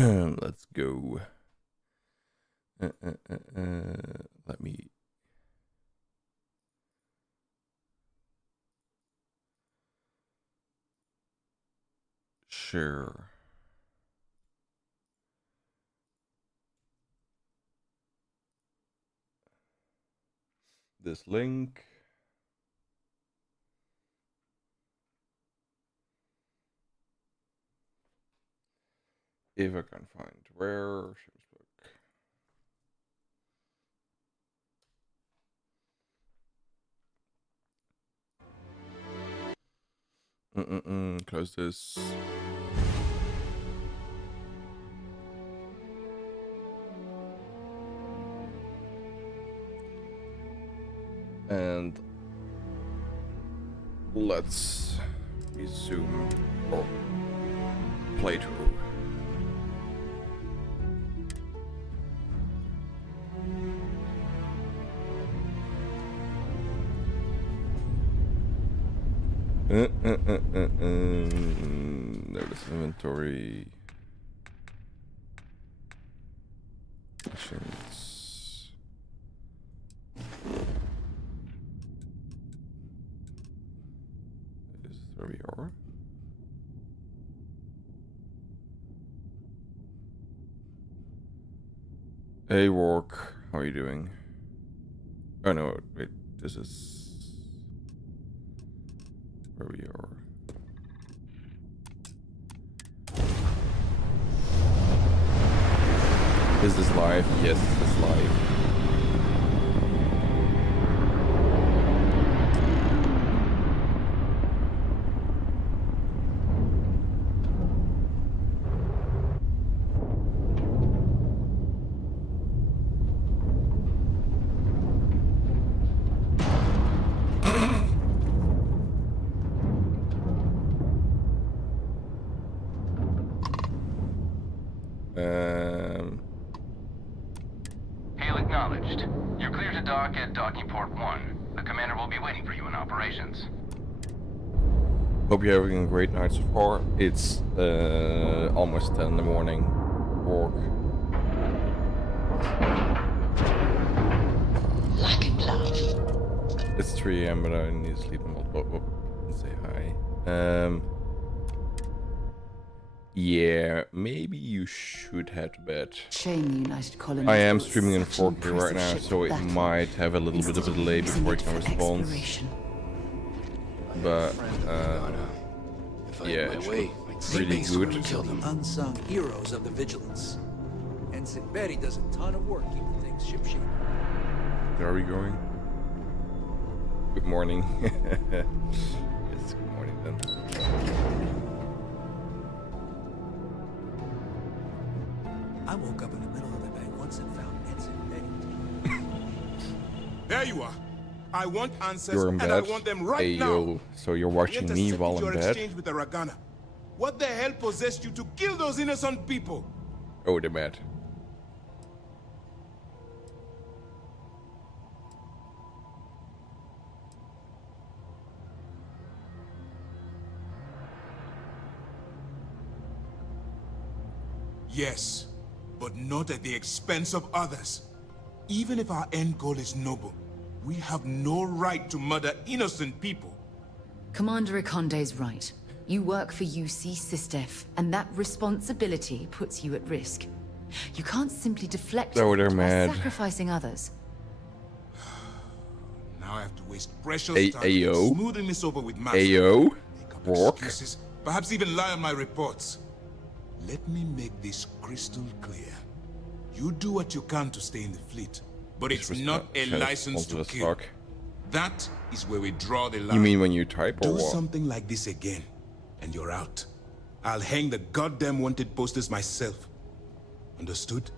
Let's go. Let me. Share. This link. If I can find where. Close this. And let's resume or Playtrough. Notice inventory. Missions. This is where we are. Hey, Walk. How are you doing? Oh no, wait. This is where we are. Is this live? Yes, it's live. Hail acknowledged. You're clear to dock at docking port 1. The commander will be waiting for you in operations. Hope you're having a great night so far. It's almost 10 in the morning. Walk. Like a glove. It's 3 AM, but I need to sleep and say hi. Yeah, maybe you should head to bed. Shame the United Colonies. I am streaming in 4K right now, so it might have a little bit of a delay before I can respond. But yeah, it's really good. Kill them. Unsung heroes of the vigilance. Ensign Betty does a ton of work keeping things shipshape. Where are we going? Good morning. Yes, good morning then. I woke up in the middle of the night once and found Ensign Betty. There you are. I want answers, You're in and I bed. want them right Hey now. yo, so you're watching me while in your bed? exchange with the Ragana. What the hell possessed you to kill those innocent people? Oh, they're bad. Yes, but not at the expense of others. Even if our end goal is noble, we have no right to murder innocent people. Commander Ikonde's right. You work for UC Sistef, and that responsibility puts you at risk. You can't simply deflect Oh, it they're by mad. sacrificing others. Now I have to waste precious Hey, time ayo. smoothing this over with Master. Ayo, Make up Walk. excuses, perhaps even lie on my reports. Let me make this crystal clear. You do what you can to stay in the fleet, but it's not a license to kill. That is where we draw the line. You mean when you type or Do what? something like this again, and you're out. I'll hang the goddamn wanted posters myself. Understood?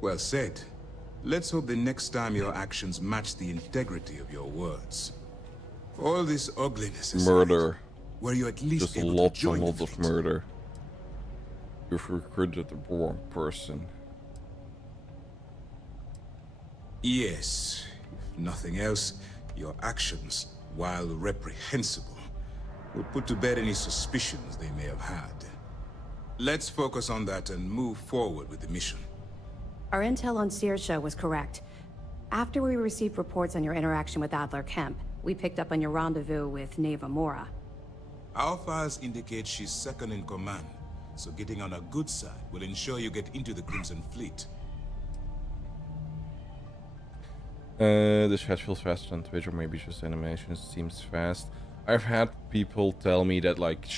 Well said. Let's hope the next time your actions match the integrity of your words. For all this ugliness aside, Murder. were you at least Just able lots to join and the lots of fleet? murder. You've recruited the wrong person. Yes. If nothing else, your actions, while reprehensible, We'll put to bed any suspicions they may have had. Let's focus on that and move forward with the mission. Our intel on Saoirse was correct. After we received reports on your interaction with Adler Kemp, we picked up on your rendezvous with Neva Mora. Our files indicate she's second in command, so getting on her good side will ensure you get into the Crimson Fleet. This chat feels faster than Twitch, or maybe just animation seems fast. I've had people tell me that like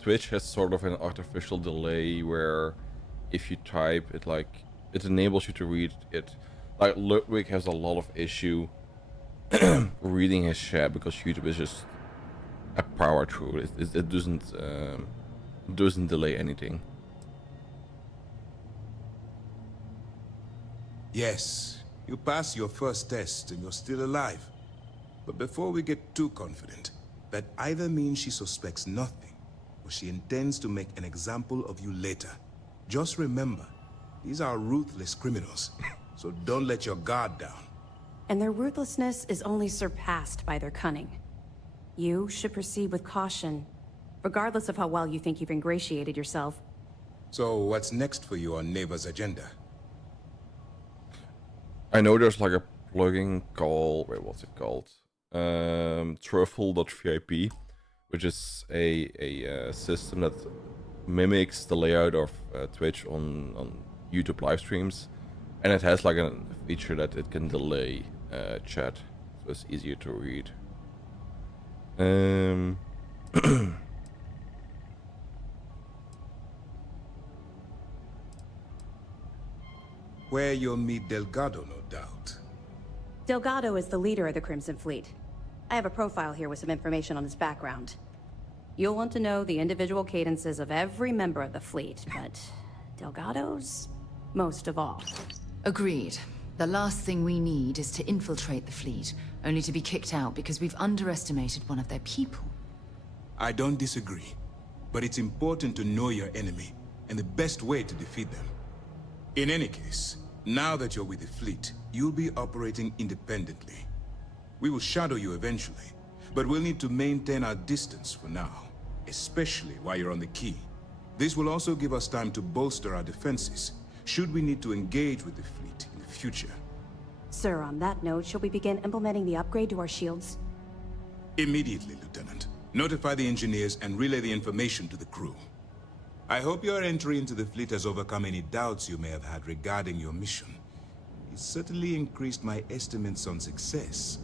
Twitch has sort of an artificial delay where if you type it, like it enables you to read it. Like Ludwig has a lot of issue reading his chat because YouTube is just a power through. It doesn't delay anything. Yes, you passed your first test and you're still alive. But before we get too confident, that either means she suspects nothing, or she intends to make an example of you later. Just remember, these are ruthless criminals, so don't let your guard down. And their ruthlessness is only surpassed by their cunning. You should proceed with caution, regardless of how well you think you've ingratiated yourself. So what's next for you on Neva's agenda? I know there's like a plugin called, wait, what's it called? Truffle.vip, which is a system that mimics the layout of Twitch on YouTube live streams, and it has like a feature that it can delay chat, so it's easier to read. Where you'll meet Delgado, no doubt. Delgado is the leader of the Crimson Fleet. I have a profile here with some information on his background. You'll want to know the individual cadences of every member of the fleet, but Delgado's most of all. Agreed. The last thing we need is to infiltrate the fleet, only to be kicked out because we've underestimated one of their people. I don't disagree, but it's important to know your enemy and the best way to defeat them. In any case, now that you're with the fleet, you'll be operating independently. We will shadow you eventually, but we'll need to maintain our distance for now, especially while you're on the key. This will also give us time to bolster our defenses, should we need to engage with the fleet in the future. Sir, on that note, shall we begin implementing the upgrade to our shields? Immediately, Lieutenant. Notify the engineers and relay the information to the crew. I hope your entry into the fleet has overcome any doubts you may have had regarding your mission. It certainly increased my estimates on success.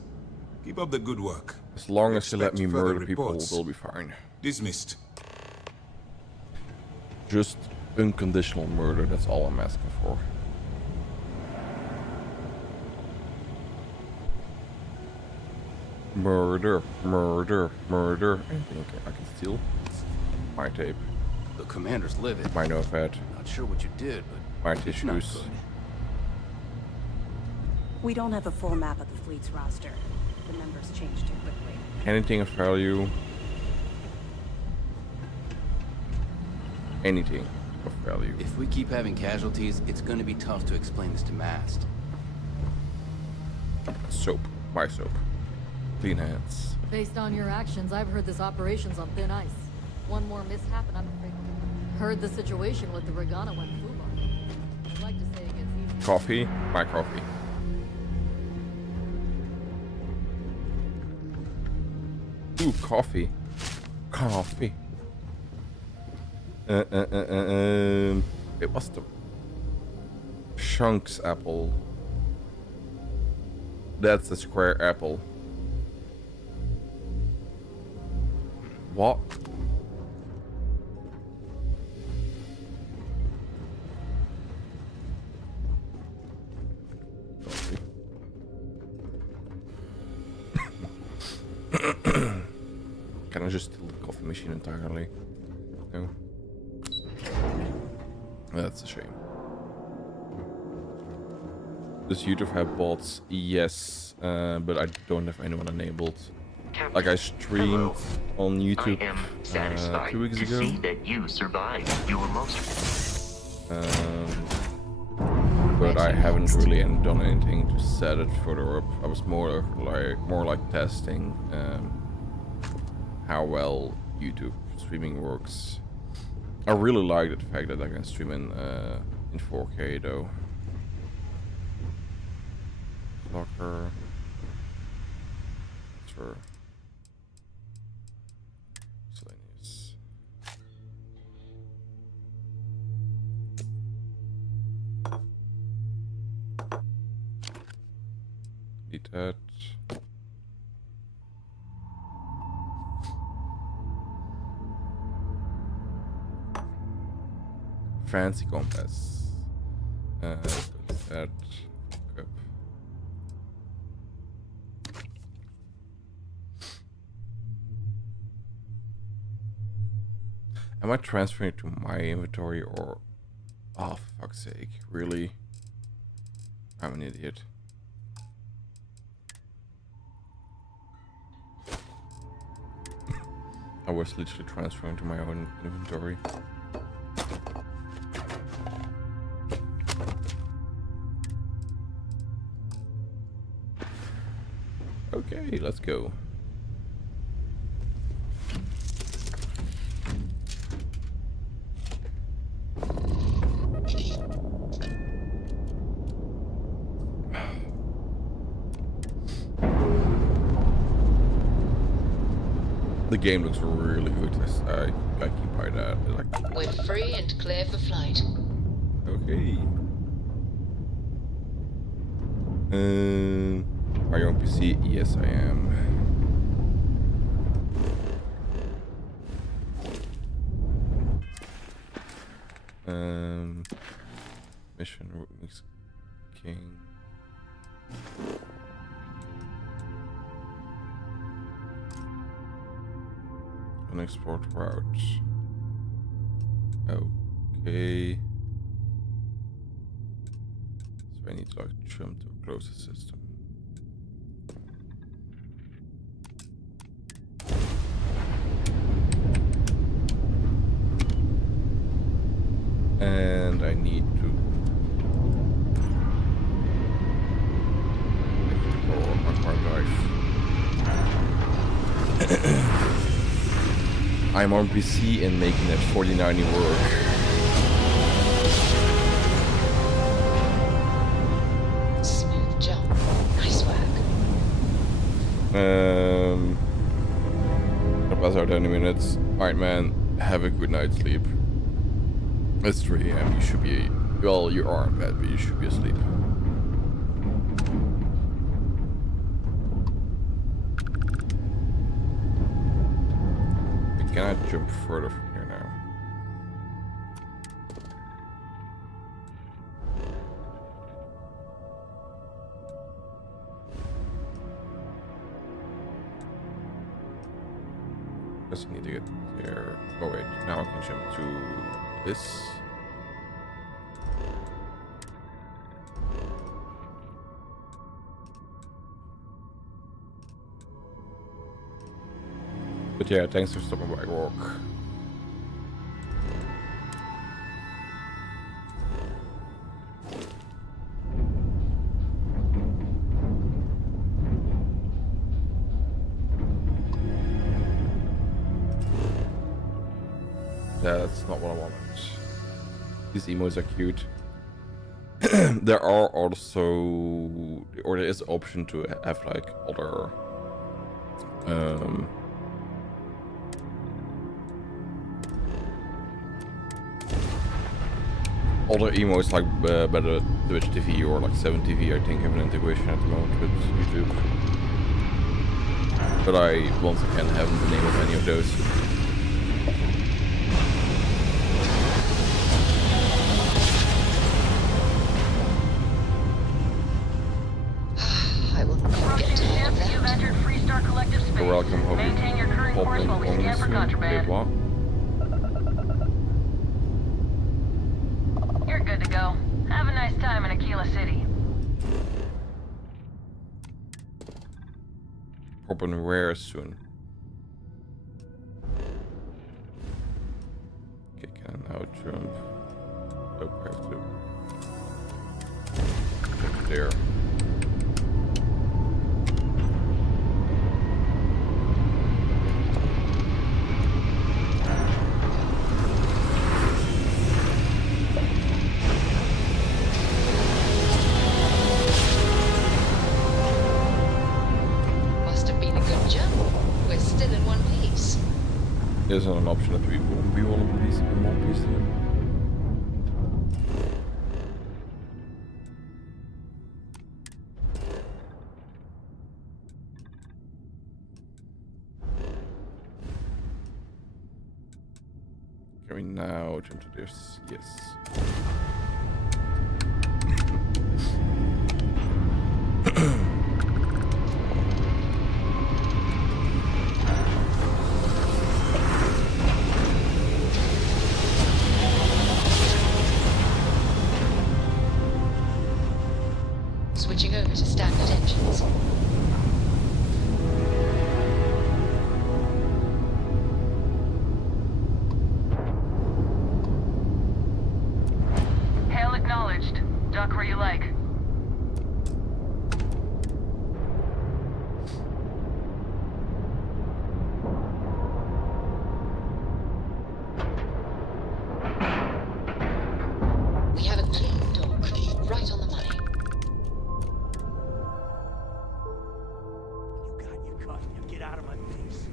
Keep up the good work. As long as you let me Expect further murder people, reports. we'll be fine. Dismissed. Just unconditional murder, that's all I'm asking for. Murder, murder, murder. Anything I can steal? My tape, The commander's livid. my notepad, Not sure what you did, but my it's not tissues. good. We don't have a full map of the fleet's roster. The members changed too quickly. Anything of value. Anything of value. If we keep having casualties, it's gonna be tough to explain this to Mast. Soap, my soap. Clean hands. Based on your actions, I've heard this operation's on thin ice. One more mishap and I'm afraid. Heard the situation with the Regana went foobar. I'd like to say it gets easier. Coffee, my coffee. Ooh, coffee. Coffee. It was the Chunks apple. That's the square apple. What? Coffee. Can I just steal the coffee machine entirely? No. That's a shame. Does YouTube have bots? Yes, but I don't have anyone enabled. Captain, Like I streamed hello. on I YouTube am satisfied 2 weeks to ago. see that you survived your most. But I haven't really done anything to set it further up. I was more like testing how well YouTube streaming works. I really like the fact that I can stream in 4K though. Locker. Sure. Miscellaneous. Delete that. Fancy compass. That. Up. Am I transferring it to my inventory or... Oh, for fuck's sake. Really? I'm an idiot. I was literally transferring to my own inventory. Okay, let's go. The game looks really good. I keep by that. Like, We're free and clear for flight. okay. Are you on PC? Yes, I am. Mission Mix King. An export route. Okay. So I need to like jump to a closer system. And I need to explore my drive. I'm on PC and making that 4090 work. Smooth jump. Nice work. I'll pass out 20 minutes. Alright, man. Have a good night's sleep. It's 3 AM. You should be. Well, you are in bed, but you should be asleep. Wait, can I jump further from here now? Guess I need to get there. Oh wait, now I can jump to this. But yeah, thanks for stopping by walk. That's not what I wanted. These emotes are cute. There are also, or there is an option to have like other other emotes like better Twitch TV or like 7TV. I think have an integration at the moment with YouTube. But I once again haven't been able to any of those. I will not get tired of that. You've entered Freestar Collective space. You're welcome, hope you Maintain your current pop course in while we on scan for soon. contraband. Wait, what? You're good to go. Have a nice time in Aquila City. Pop in where soon? Okay, can I now jump? Oh, I have to jump there. isn't an option that we won't be one piece in one piece then. Can we now jump to this? Yes. Switching over to standard engines. Hail acknowledged. Dock where you like. We have a clean dock, right on the money. You got your cut. Now get out of my face.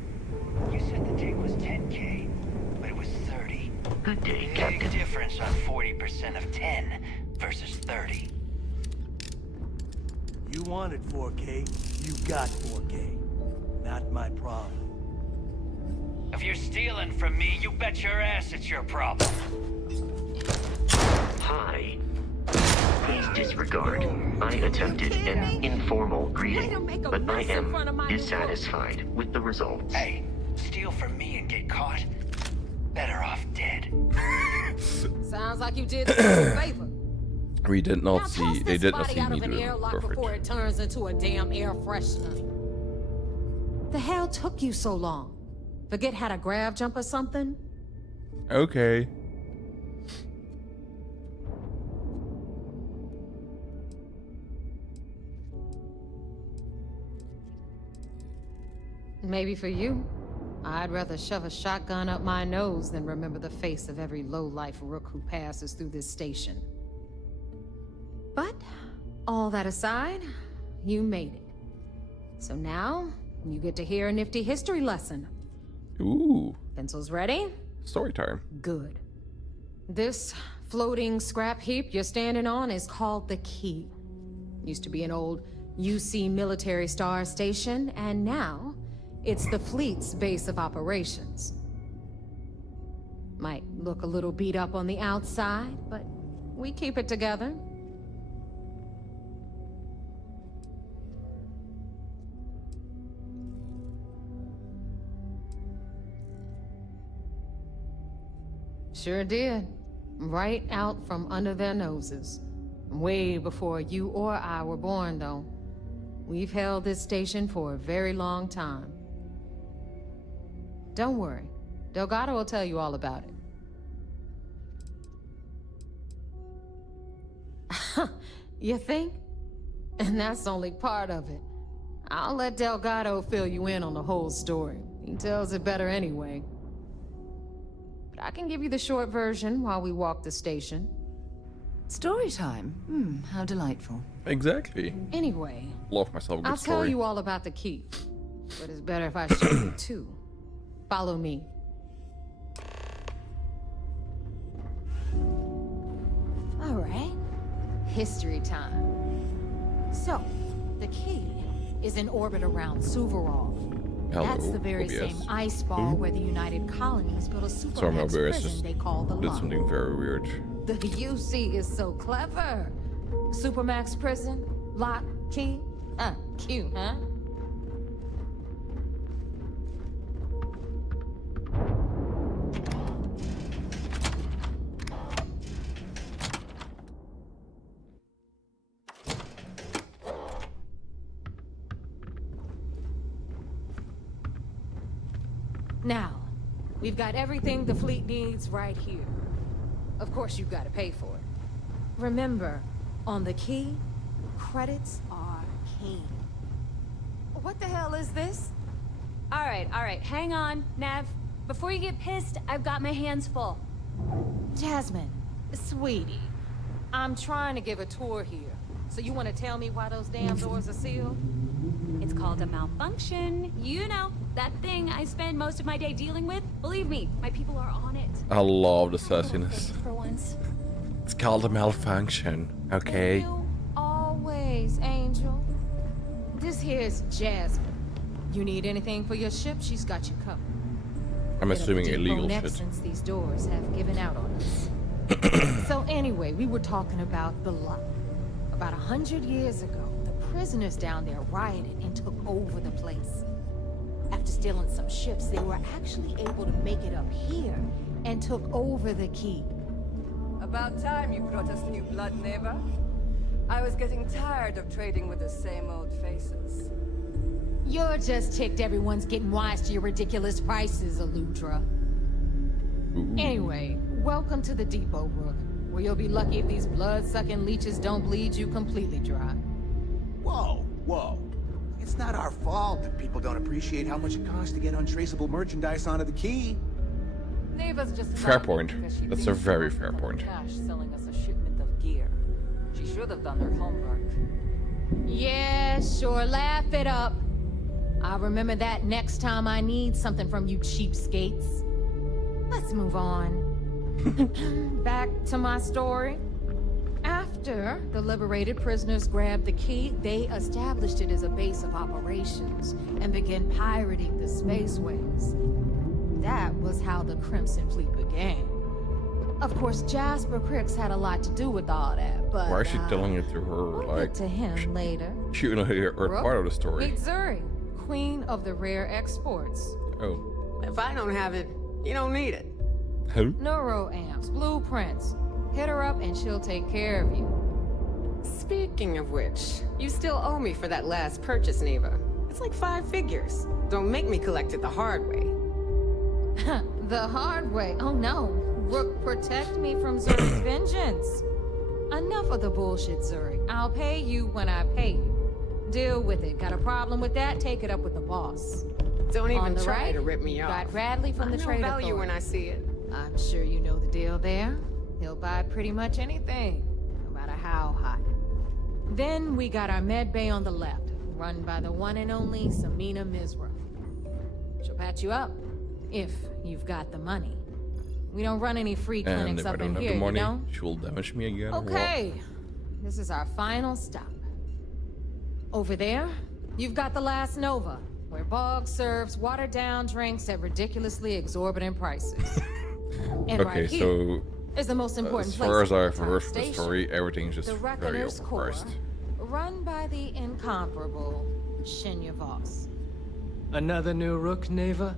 You said the take was 10K, but it was 30. Good day, Big Captain. difference on 40% of 10 versus 30. You wanted 4K, you got 4K. Not my problem. If you're stealing from me, you bet your ass it's your problem. Hi. Please disregard. I attempted an informal greeting, but I am dissatisfied with the results. Hey, steal from me and get caught? Better off dead. Sounds like you did a favor. We did Now not see. toss They this did not body see out me of an doing airlock perfect. before it turns into a damn air freshener. The hell took you so long? Forget how to grab jump or something? Okay. Maybe for you. I'd rather shove a shotgun up my nose than remember the face of every low-life rook who passes through this station. But, all that aside, you made it. So now, you get to hear a nifty history lesson. Ooh. Pencils ready? Story time. Good. This floating scrap heap you're standing on is called the Key. Used to be an old UC military star station, and now it's the fleet's base of operations. Might look a little beat up on the outside, but we keep it together. Sure did. Right out from under their noses. Way before you or I were born, though. We've held this station for a very long time. Don't worry. Delgado will tell you all about it. You think? And that's only part of it. I'll let Delgado fill you in on the whole story. He tells it better anyway. But I can give you the short version while we walk the station. Story time? How delightful. Exactly. Anyway, Love myself a good I'll story. tell you all about the key. But it's better if I show you too. Follow me. All right. History time. So, the key is in orbit around Suvorov. Hello, That's the very OBS. same ice ball where the United Colonies built a Sorry, my supermax OBS prison they call the did Lump. something very weird. The UC is so clever. Supermax prison, lock, key. Cute, huh? Now, we've got everything the fleet needs right here. Of course, you've got to pay for it. Remember, on the key, credits are king. What the hell is this? All right, hang on, Nav. Before you get pissed, I've got my hands full. Jasmine, sweetie, I'm trying to give a tour here. So you want to tell me why those damn doors are sealed? It's called a malfunction. You know, that thing I spend most of my day dealing with. Believe me, my people are on it. I love the sassiness. For once. It's called a malfunction, okay? You always, Angel. This here's Jasmine. You need anything for your ship, she's got you covered. I'm assuming illegal shit. Since these doors have given out on us. So anyway, we were talking about the lot. About 100 years ago, the prisoners down there rioted and took over the place. After stealing some ships, they were actually able to make it up here and took over the keep. About time you brought us new blood, Neva. I was getting tired of trading with the same old faces. You're just ticked everyone's getting wise to your ridiculous prices, Aludra. Anyway, welcome to the depot, Rook, where you'll be lucky if these blood-sucking leeches don't bleed you completely dry. Whoa, whoa. It's not our fault that people don't appreciate how much it costs to get untraceable merchandise onto the key. Neva's just fair point. That's a very fair point. Cash selling us a shipment of gear. She should have done her homework. Yeah, sure, laugh it up. I'll remember that next time I need something from you cheapskates. Let's move on. Back to my story. After the liberated prisoners grabbed the key, they established it as a base of operations and began pirating the spaceways. That was how the Crimson Fleet began. Of course, Jasper Cricks had a lot to do with all that, but why is she telling it to her? We'll Like, get to him later. she know her part of the story. Meet Zuri, queen of the rare exports. Oh. If I don't have it, you don't need it. Who? Neuroamps, blueprints. Hit her up and she'll take care of you. Speaking of which, you still owe me for that last purchase, Neva. It's like 5 figures. Don't make me collect it the hard way. The hard way? Oh no. Rook, protect me from Zuri's vengeance. Enough of the bullshit, Zuri. I'll pay you when I pay you. Deal with it. Got a problem with that? Take it up with the boss. Don't even try right, to rip me off. Got Bradley from the Trade Authority. When I see it. I'm sure you know the deal there. He'll buy pretty much anything, no matter how hot. Then we got our med bay on the left, run by the one and only Samina Mizra. She'll patch you up, if you've got the money. We don't run any free clinics up in here, you know? She will damage me again. Okay, this is our final stop. Over there, you've got the last Nova, where Bog serves watered-down drinks at ridiculously exorbitant prices. And okay, right here so is the most important as place far as I've in the heard the station. story, everything's just The very Reckoner's Corps, overpriced. run by the incomparable Shinya Voss. Another new Rook, Neva?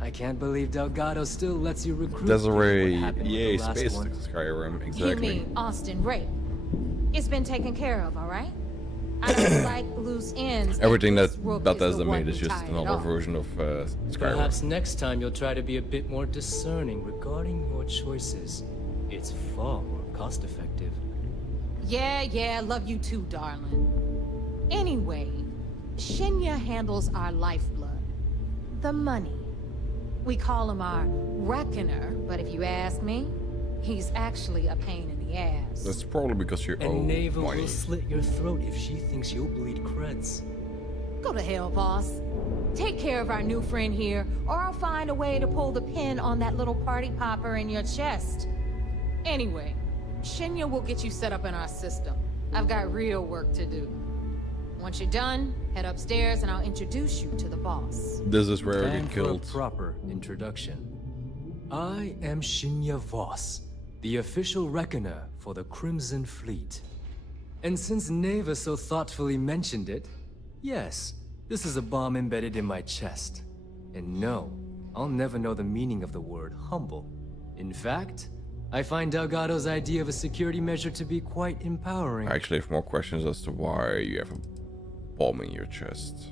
I can't believe Delgado still lets you recruit. Desiree, people. What happened with yay, the last space one? Skyrim, You exactly. mean Austin Ray? It's been taken care of, all right? I don't like loose ends. Everything that Rook is Bethesda the one made is who just tied it another off. version of Skyrim. Perhaps next time you'll try to be a bit more discerning regarding your choices. It's far more cost-effective. Yeah, love you too, darling. Anyway, Shinya handles our lifeblood. The money. We call him our Reckoner, but if you ask me, he's actually a pain in the ass. That's probably because you're And Neva money. will slit your throat if she thinks you'll bleed creds. Go to hell, boss. Take care of our new friend here, or I'll find a way to pull the pin on that little party popper in your chest. Anyway, Shinya will get you set up in our system. I've got real work to do. Once you're done, head upstairs and I'll introduce you to the boss. This is where I Time get for a killed. proper introduction. I am Shinya Voss, the official reckoner for the Crimson Fleet. And since Neva so thoughtfully mentioned it, yes, this is a bomb embedded in my chest. And no, I'll never know the meaning of the word humble. In fact, I find Delgado's idea of a security measure to be quite empowering. I actually have more questions as to why you have a bomb in your chest.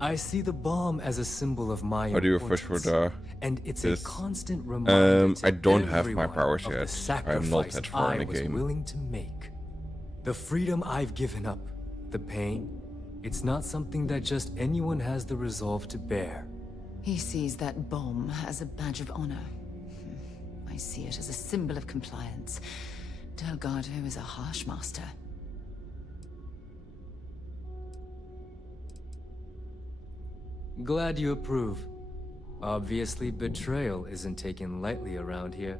I see the bomb as a symbol of my How do you importance, fish with and it's this? a constant reminder to I don't have my everyone powers of the yet. I'm not sacrifice that far in I the was game. willing to make. The freedom I've given up, the pain, it's not something that just anyone has the resolve to bear. He sees that bomb as a badge of honor. I see it as a symbol of compliance. Delgado is a harsh master. Glad you approve. Obviously, betrayal isn't taken lightly around here.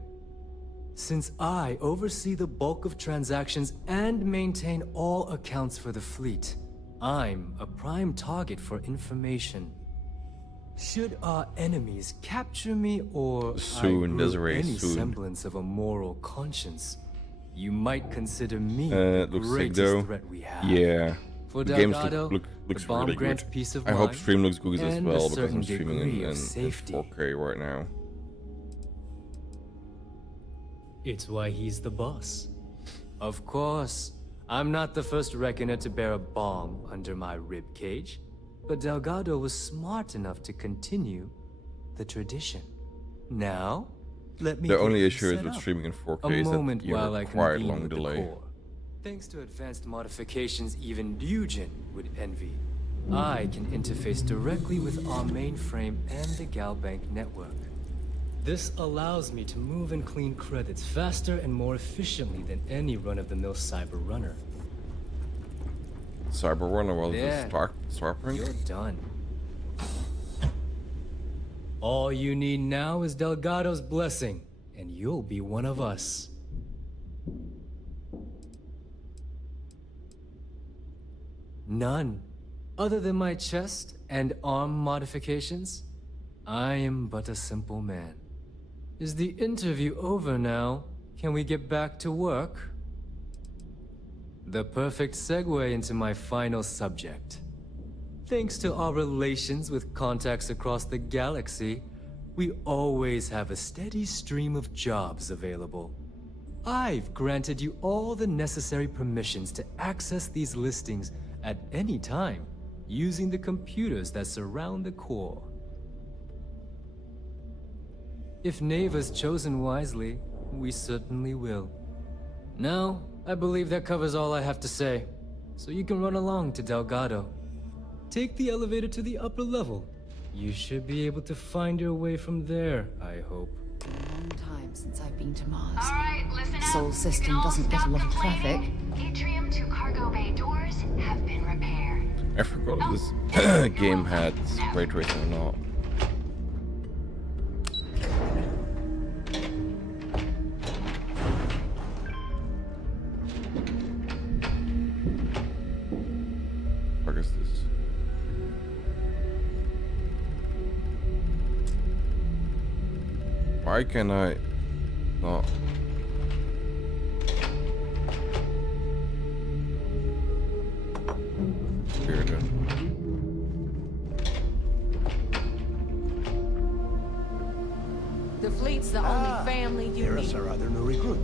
Since I oversee the bulk of transactions and maintain all accounts for the fleet, I'm a prime target for information. Should our enemies capture me or soon, Desiree, any soon. semblance of a moral conscience, you might consider me It the looks sick greatest though. threat we have. Yeah. For The games Delgado, looks the bomb really grants good. peace of I hope mind stream looks good as and well a because certain I'm streaming degree in of safety. 4K right now. It's why he's the boss. Of course. I'm not the first reckoner to bear a bomb under my rib cage, but Delgado was smart enough to continue the tradition. Now, let me The get only you issue is set with up. streaming in 4K A is moment that you while I require convene long with the delay. core. Thanks to advanced modifications even Ryujin would envy, I can interface directly with our mainframe and the Galbank network. This allows me to move and clean credits faster and more efficiently than any run-of-the-mill cyber runner. Cyber Runner was There. the Starprint? You're done. All you need now is Delgado's blessing, and you'll be one of us. None. Other than my chest and arm modifications, I am but a simple man. Is the interview over now? Can we get back to work? The perfect segue into my final subject. Thanks to our relations with contacts across the galaxy, we always have a steady stream of jobs available. I've granted you all the necessary permissions to access these listings at any time, using the computers that surround the core. If Neva's chosen wisely, we certainly will. Now, I believe that covers all I have to say, so you can run along to Delgado. Take the elevator to the upper level. You should be able to find your way from there, I hope. Long time since I've been to Mars. All right, listen up. Soul system doesn't get a lot of traffic. Atrium to cargo bay doors have been repaired. I forgot this game had ray tracing or not. What is this? Why can I not? Weird. The fleet's the only family you There's need. our other new recruit.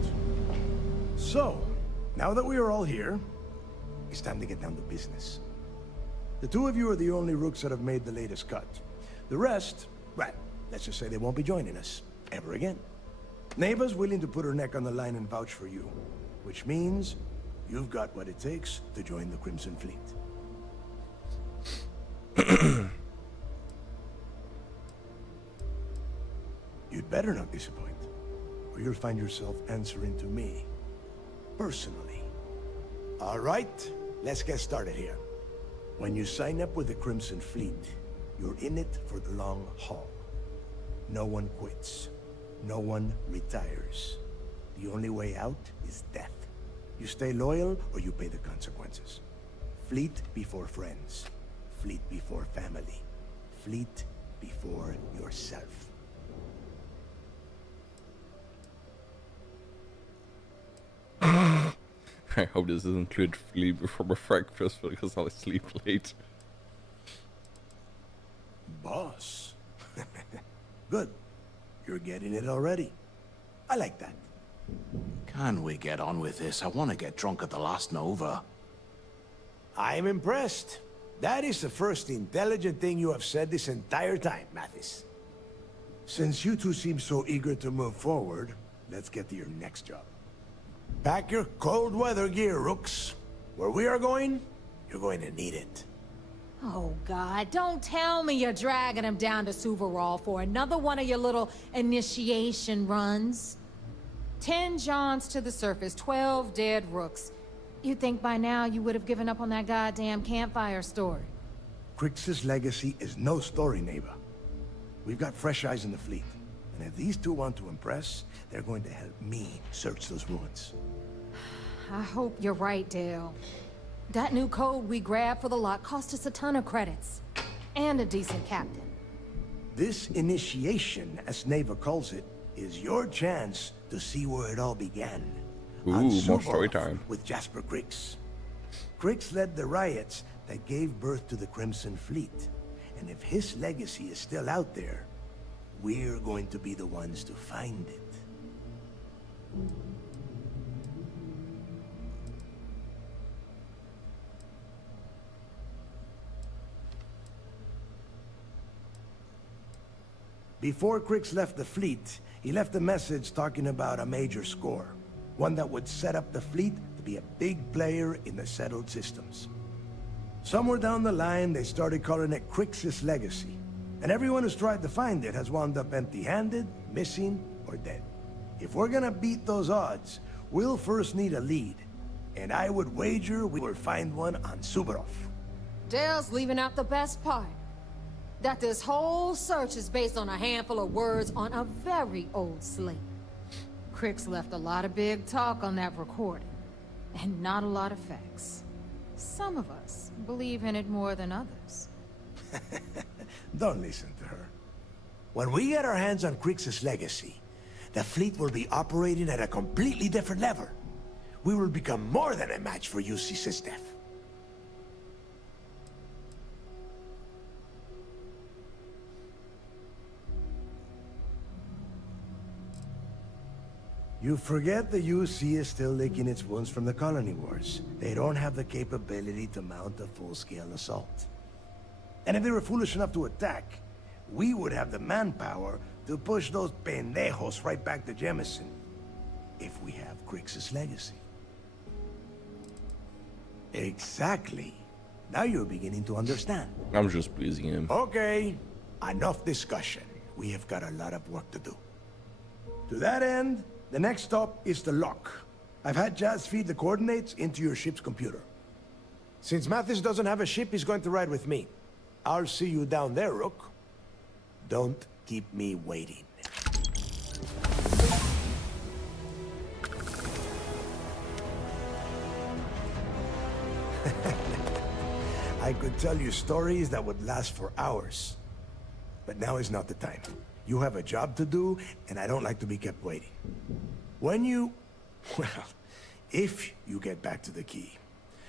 So, now that we are all here, it's time to get down to business. The two of you are the only rooks that have made the latest cut. The rest, well, let's just say they won't be joining us ever again. Neva's willing to put her neck on the line and vouch for you, which means you've got what it takes to join the Crimson Fleet. You'd better not disappoint, or you'll find yourself answering to me, personally. All right, let's get started here. When you sign up with the Crimson Fleet, you're in it for the long haul. No one quits. No one retires. The only way out is death. You stay loyal or you pay the consequences. Fleet before friends. Fleet before family. Fleet before yourself. I hope this doesn't include sleep before my breakfast because I'll sleep late. Boss. Good. You're getting it already. I like that. Can we get on with this? I want to get drunk at the last Nova. I'm impressed. That is the first intelligent thing you have said this entire time, Mathis. Since you two seem so eager to move forward, let's get to your next job. Pack your cold weather gear, Rooks. Where we are going, you're going to need it. Oh, God, don't tell me you're dragging him down to Suvarall for another one of your little initiation runs. 10 Johns to the surface, 12 dead rooks. You'd think by now you would have given up on that goddamn campfire story. Crix's legacy is no story, neighbor. We've got fresh eyes in the fleet. And if these two want to impress, they're going to help me search those ruins. I hope you're right, Dale. That new code we grabbed for the lock cost us a ton of credits. And a decent captain. This initiation, as Neva calls it, is your chance to see where it all began. Ooh, more story time. With Jasper Crix. Crix led the riots that gave birth to the Crimson Fleet. And if his legacy is still out there, we're going to be the ones to find it. Before Crix left the fleet, he left a message talking about a major score. One that would set up the fleet to be a big player in the settled systems. Somewhere down the line, they started calling it Crix's legacy. And everyone who's tried to find it has wound up empty-handed, missing, or dead. If we're gonna beat those odds, we'll first need a lead. And I would wager we will find one on Suvorov. Dale's leaving out the best part. That this whole search is based on a handful of words on a very old slate. Crix left a lot of big talk on that recording, and not a lot of facts. Some of us believe in it more than others. Don't listen to her. When we get our hands on Crix's legacy, the fleet will be operating at a completely different level. We will become more than a match for UC SysDef. You forget the UC is still licking its wounds from the colony wars. They don't have the capability to mount a full-scale assault. And if they were foolish enough to attack, we would have the manpower to push those pendejos right back to Jemison. If we have Crix's legacy. Exactly. Now you're beginning to understand. I'm just pleasing him. Okay, enough discussion. We have got a lot of work to do. To that end, the next stop is the lock. I've had Jazz feed the coordinates into your ship's computer. Since Mathis doesn't have a ship, he's going to ride with me. I'll see you down there, Rook. Don't keep me waiting. I could tell you stories that would last for hours. But now is not the time. You have a job to do, and I don't like to be kept waiting. When you... well, if you get back to the key,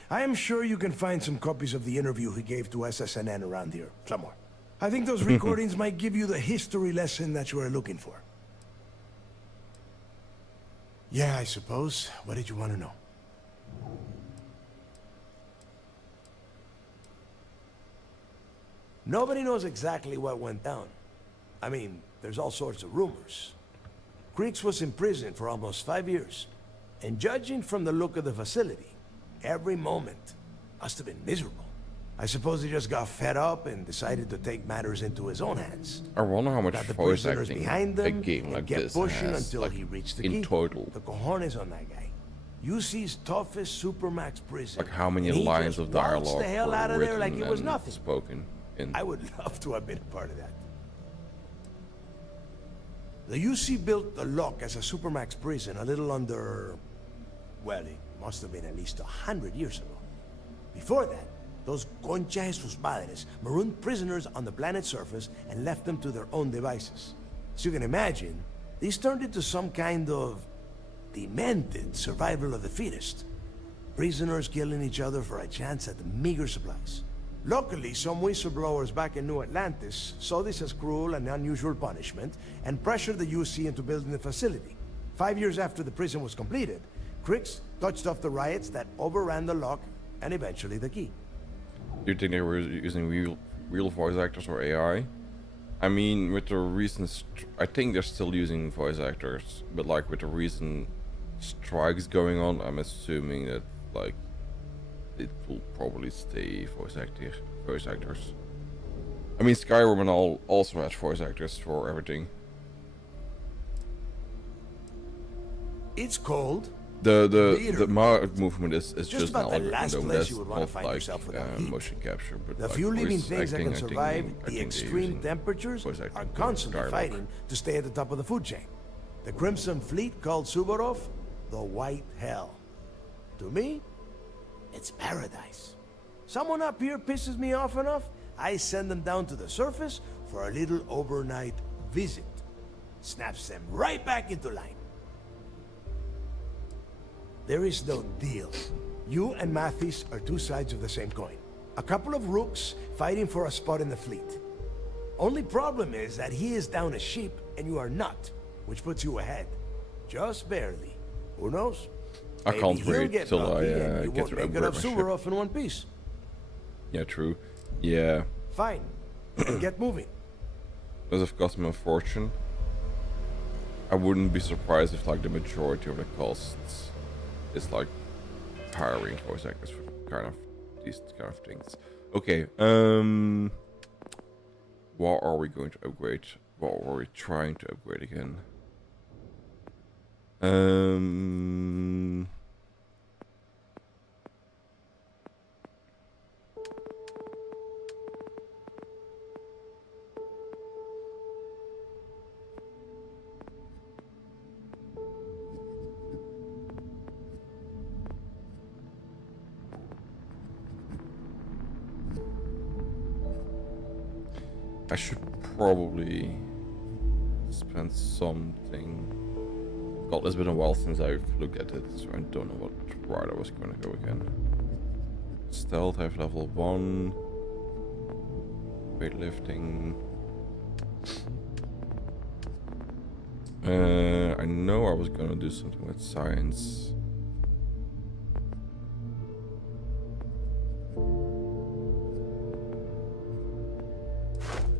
I am sure you can find some copies of the interview he gave to SSNN around here, somewhere. I think those recordings might give you the history lesson that you are looking for. Yeah, I suppose. What did you want to know? Nobody knows exactly what went down. I mean, there's all sorts of rumors. Crix was in prison for almost 5 years. And judging from the look of the facility, every moment must have been miserable. I suppose he just got fed up and decided to take matters into his own hands. I wonder how much Got the voice prisoners acting behind a them game and like kept this pushing has, until like, he reached the in key. total. The cojones on that guy. UC's toughest supermax prison. Like how many And he lines just of waltzed dialogue the hell were out of there written like it was and nothing. spoken in. I would love to have been a part of that. The UC built the Lock as a supermax prison a little under... well, it must have been at least 100 years ago. Before that, those concha de sus madres marooned prisoners on the planet's surface and left them to their own devices. As you can imagine, these turned into some kind of demented survival of the fittest. Prisoners killing each other for a chance at the meager supplies. Luckily, some whistleblowers back in New Atlantis saw this as cruel and unusual punishment and pressured the UC into building the facility. 5 years after the prison was completed, Crix touched off the riots that overran the Lock and eventually the key. Do you think they were using real voice actors or AI? I mean, with the recent... I think they're still using voice actors, but like with the recent strikes going on, I'm assuming that like it will probably stay voice actors. I mean, Skyrim and all also has voice actors for everything. It's cold, The movement is just about an the last window. place That's you would want not to find like yourself without heat. motion capture, but The like few living voice things that acting, can survive I the think they're extreme using temperatures voice acting are for constantly dialogue. fighting to stay at the top of the food chain. The Crimson Fleet called Suvorov the White Hell. To me, it's paradise. Someone up here pisses me off enough, I send them down to the surface for a little overnight visit. Snaps them right back into line. There is no deal. You and Mathis are two sides of the same coin. A couple of rooks fighting for a spot in the fleet. Only problem is that he is down a ship and you are not, which puts you ahead. Just barely. Who knows? I can't Maybe he'll wait get till lucky I and you get won't to make upgrade enough my ship. Suvorov in one piece. Yeah, true. Yeah. Fine. Then get moving. As I've got my fortune, I wouldn't be surprised if like the majority of the costs is like hiring voice actors for kind of these kind of things. Okay, what are we going to upgrade? What are we trying to upgrade again? I should probably spend something. God, it's been a while since I've looked at it, so I don't know what route I was going to go again. Stealth, I have level 1. Weightlifting. I know I was going to do something with science.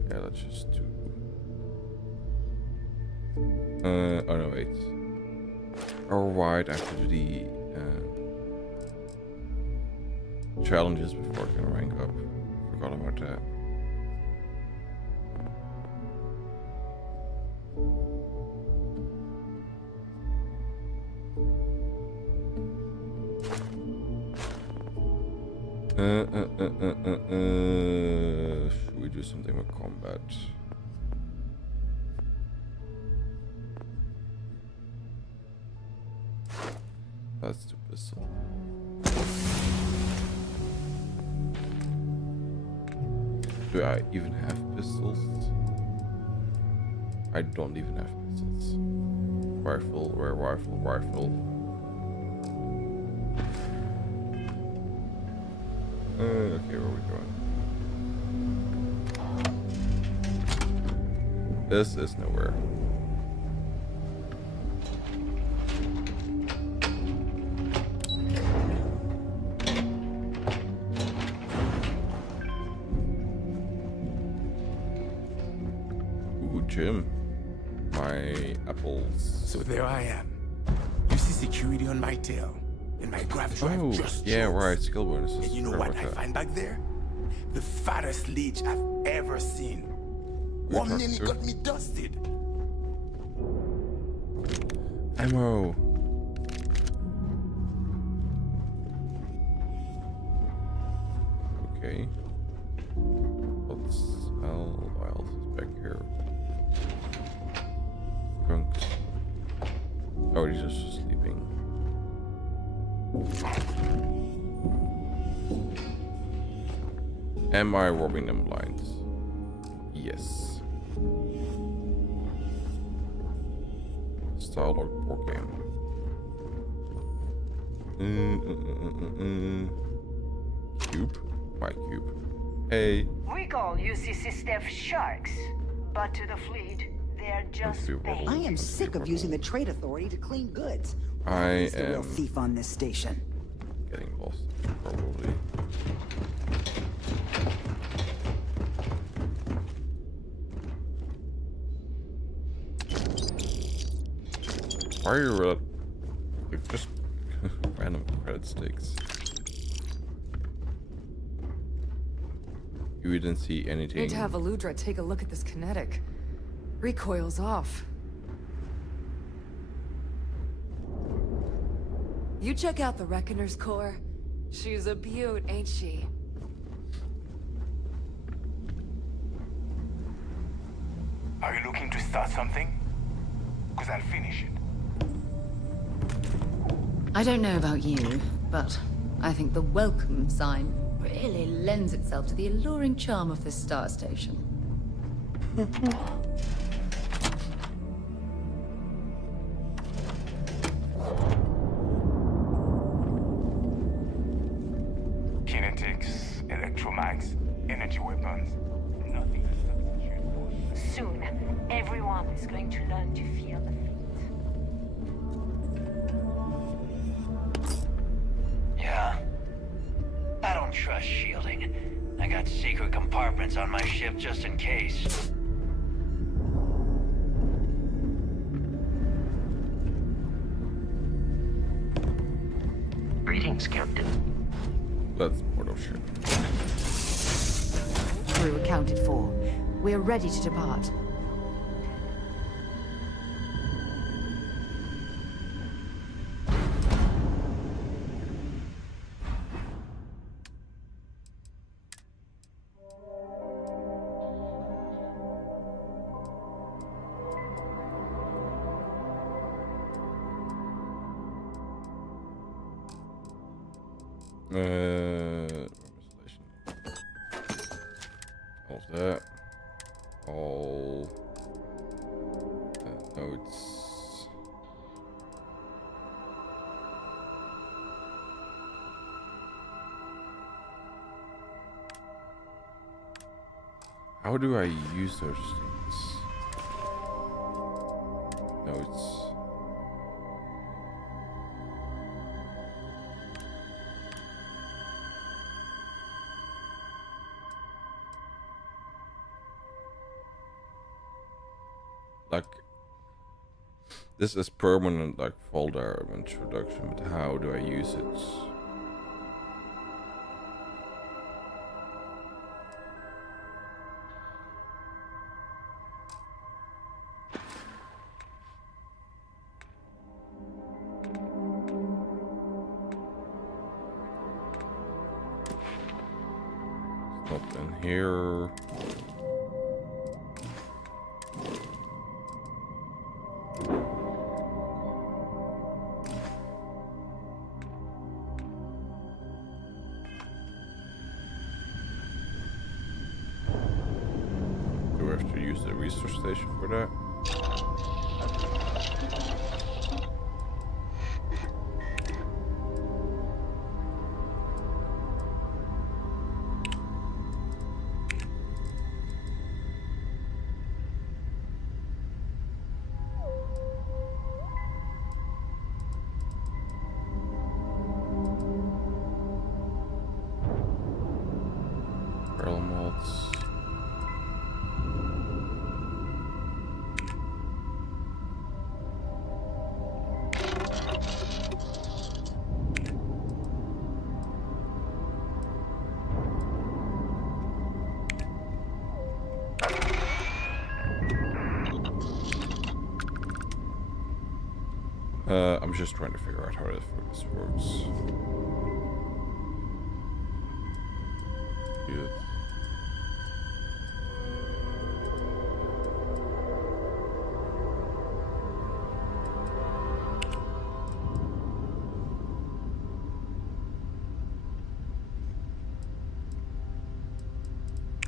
Yeah, let's just do... oh no, wait. Alright, I have to do the challenges before I can rank up. Forgot about that. Should we do something with combat? Let's do pistol. Do I even have pistols? I don't even have pistols. Rifle, rifle. Okay, where are we going? This is nowhere. Ooh, Jim. My apples. So there I am. You see security on my tail. And my grav drive just yeah, jolts. right, skill bonuses. And you know Forgot what about I that. find back there? The fattest leech I've ever seen. We're One talking nearly to- got me dusted. Ammo. Okay. What else is back here? Drunks. Oh, he's just sleeping. Am I robbing them blind? Yes. Style log board game. Cube? My cube. Hey. We call UCC staff sharks, but to the fleet, they're just bait. I am sick of using the trade authority to clean goods. I Who's the real am thief on this station? getting lost, probably. Why are you just random credit sticks? You didn't see anything. Need to have Aludra take a look at this kinetic. Recoil's off. You check out the Reckoner's core. She's a beaut, ain't she? Are you looking to start something? Because I'll finish it. I don't know about you, but I think the welcome sign really lends itself to the alluring charm of this star station. Kinetics, electromags, energy weapons. Nothing to substitute for. Soon, everyone is going to learn to feel the fleet. Yeah. I don't trust shielding. I got secret compartments on my ship just in case. Greetings, Captain. That's port of ship. Crew accounted for. We're ready to depart. All of that. All notes. How do I use those things? Notes. Like, this is permanent, like, folder introduction, but how do I use it? It's not in here. The research station for that. Barrel malts. I'm just trying to figure out how this works. Good.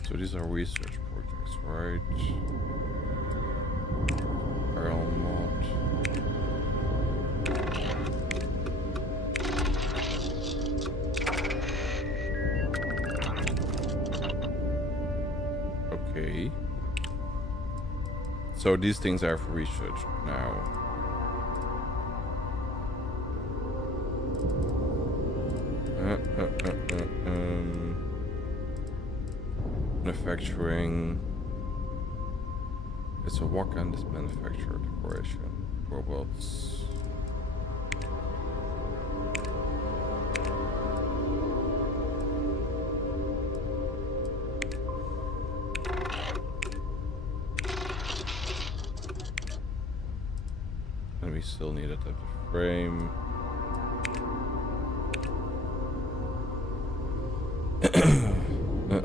So these are research projects, right? Barrel mod. Okay. So these things are for research now. Manufacturing. It's a walk-on this manufacturer decoration. Robots. And we still need a type of frame.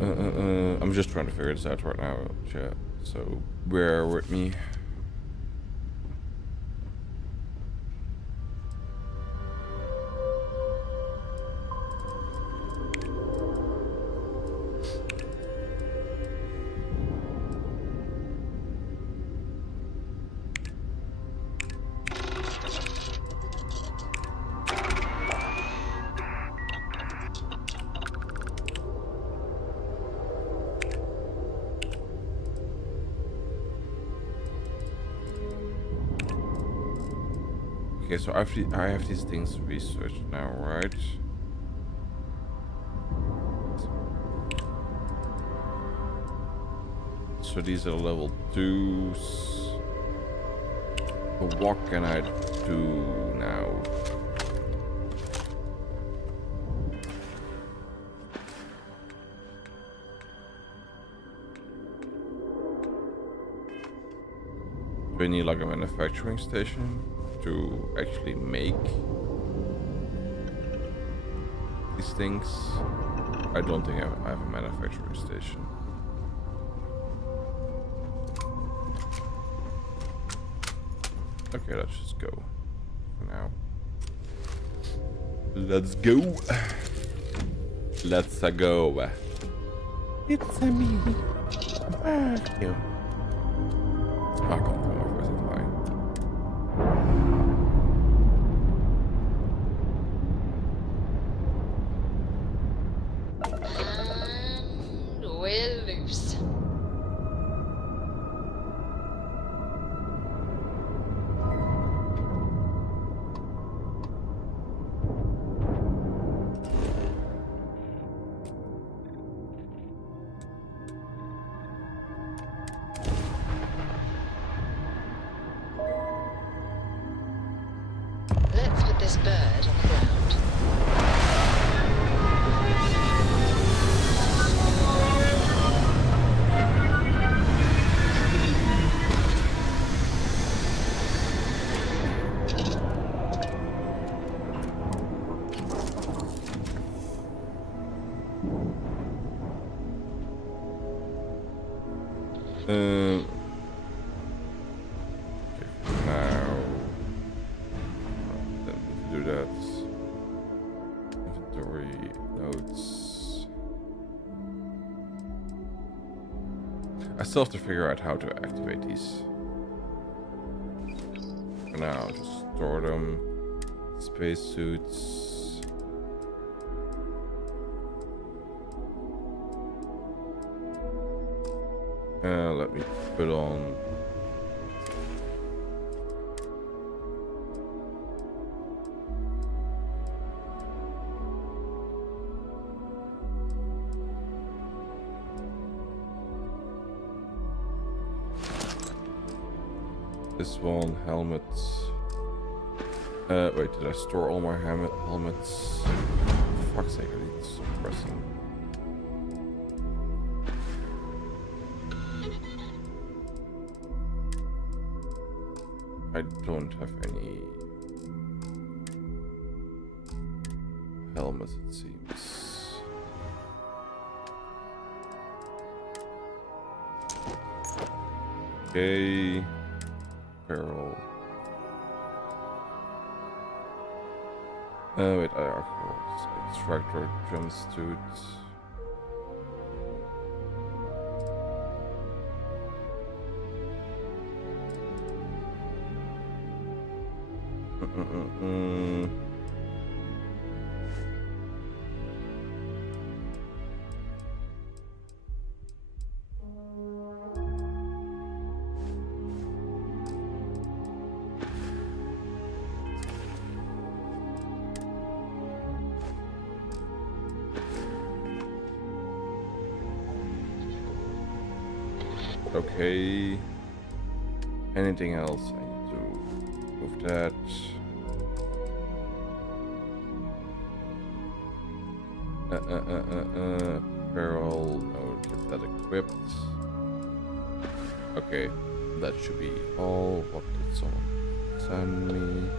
I'm just trying to figure this out right now, chat. So bear with me. Okay, so I have these things researched now, right? So these are level 2s. But what can I do now? Do I need like a manufacturing station to actually make these things? I don't think I have a manufacturing station. Okay, let's just go for now. Let's go. Let's go. It's a me. Thank you. I can't put my voice at high. We're loose. Let's put this bird on the ground. Okay, now let me do that. Inventory notes. I still have to figure out how to activate these. For now, just store them. Spacesuits. Let me put on. This one, helmet. Wait, did I store all my helmets? For fuck's sake, I need to stop pressing. I don't have any helmets, it seems. Okay. Barrel. Wait, extractor jumpsuit. Okay. Anything else? I need to move that. Barrel. No, get that equipped. Okay, that should be all. What did someone send me?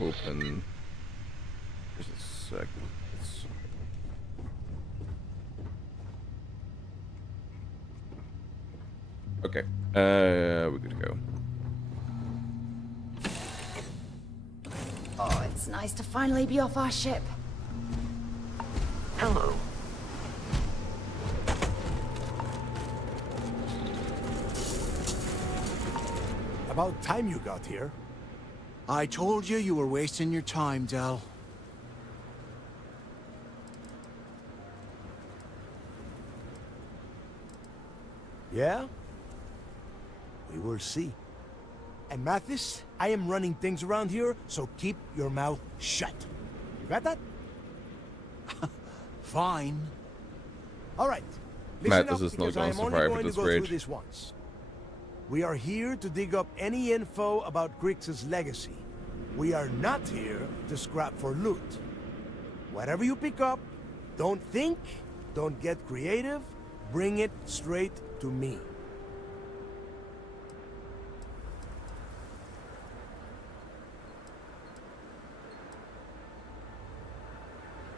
open. Just a sec. Okay. We're good to go. Oh, it's nice to finally be off our ship. Hello. About time you got here. I told you you were wasting your time, Del. Yeah? We will see. And Mathis, I am running things around here, so keep your mouth shut. You got that? Fine. All right. Mathis is not going to survive at this rate. This once. We are here to dig up any info about Grix's legacy. We are not here to scrap for loot. Whatever you pick up, don't think, don't get creative, bring it straight to me.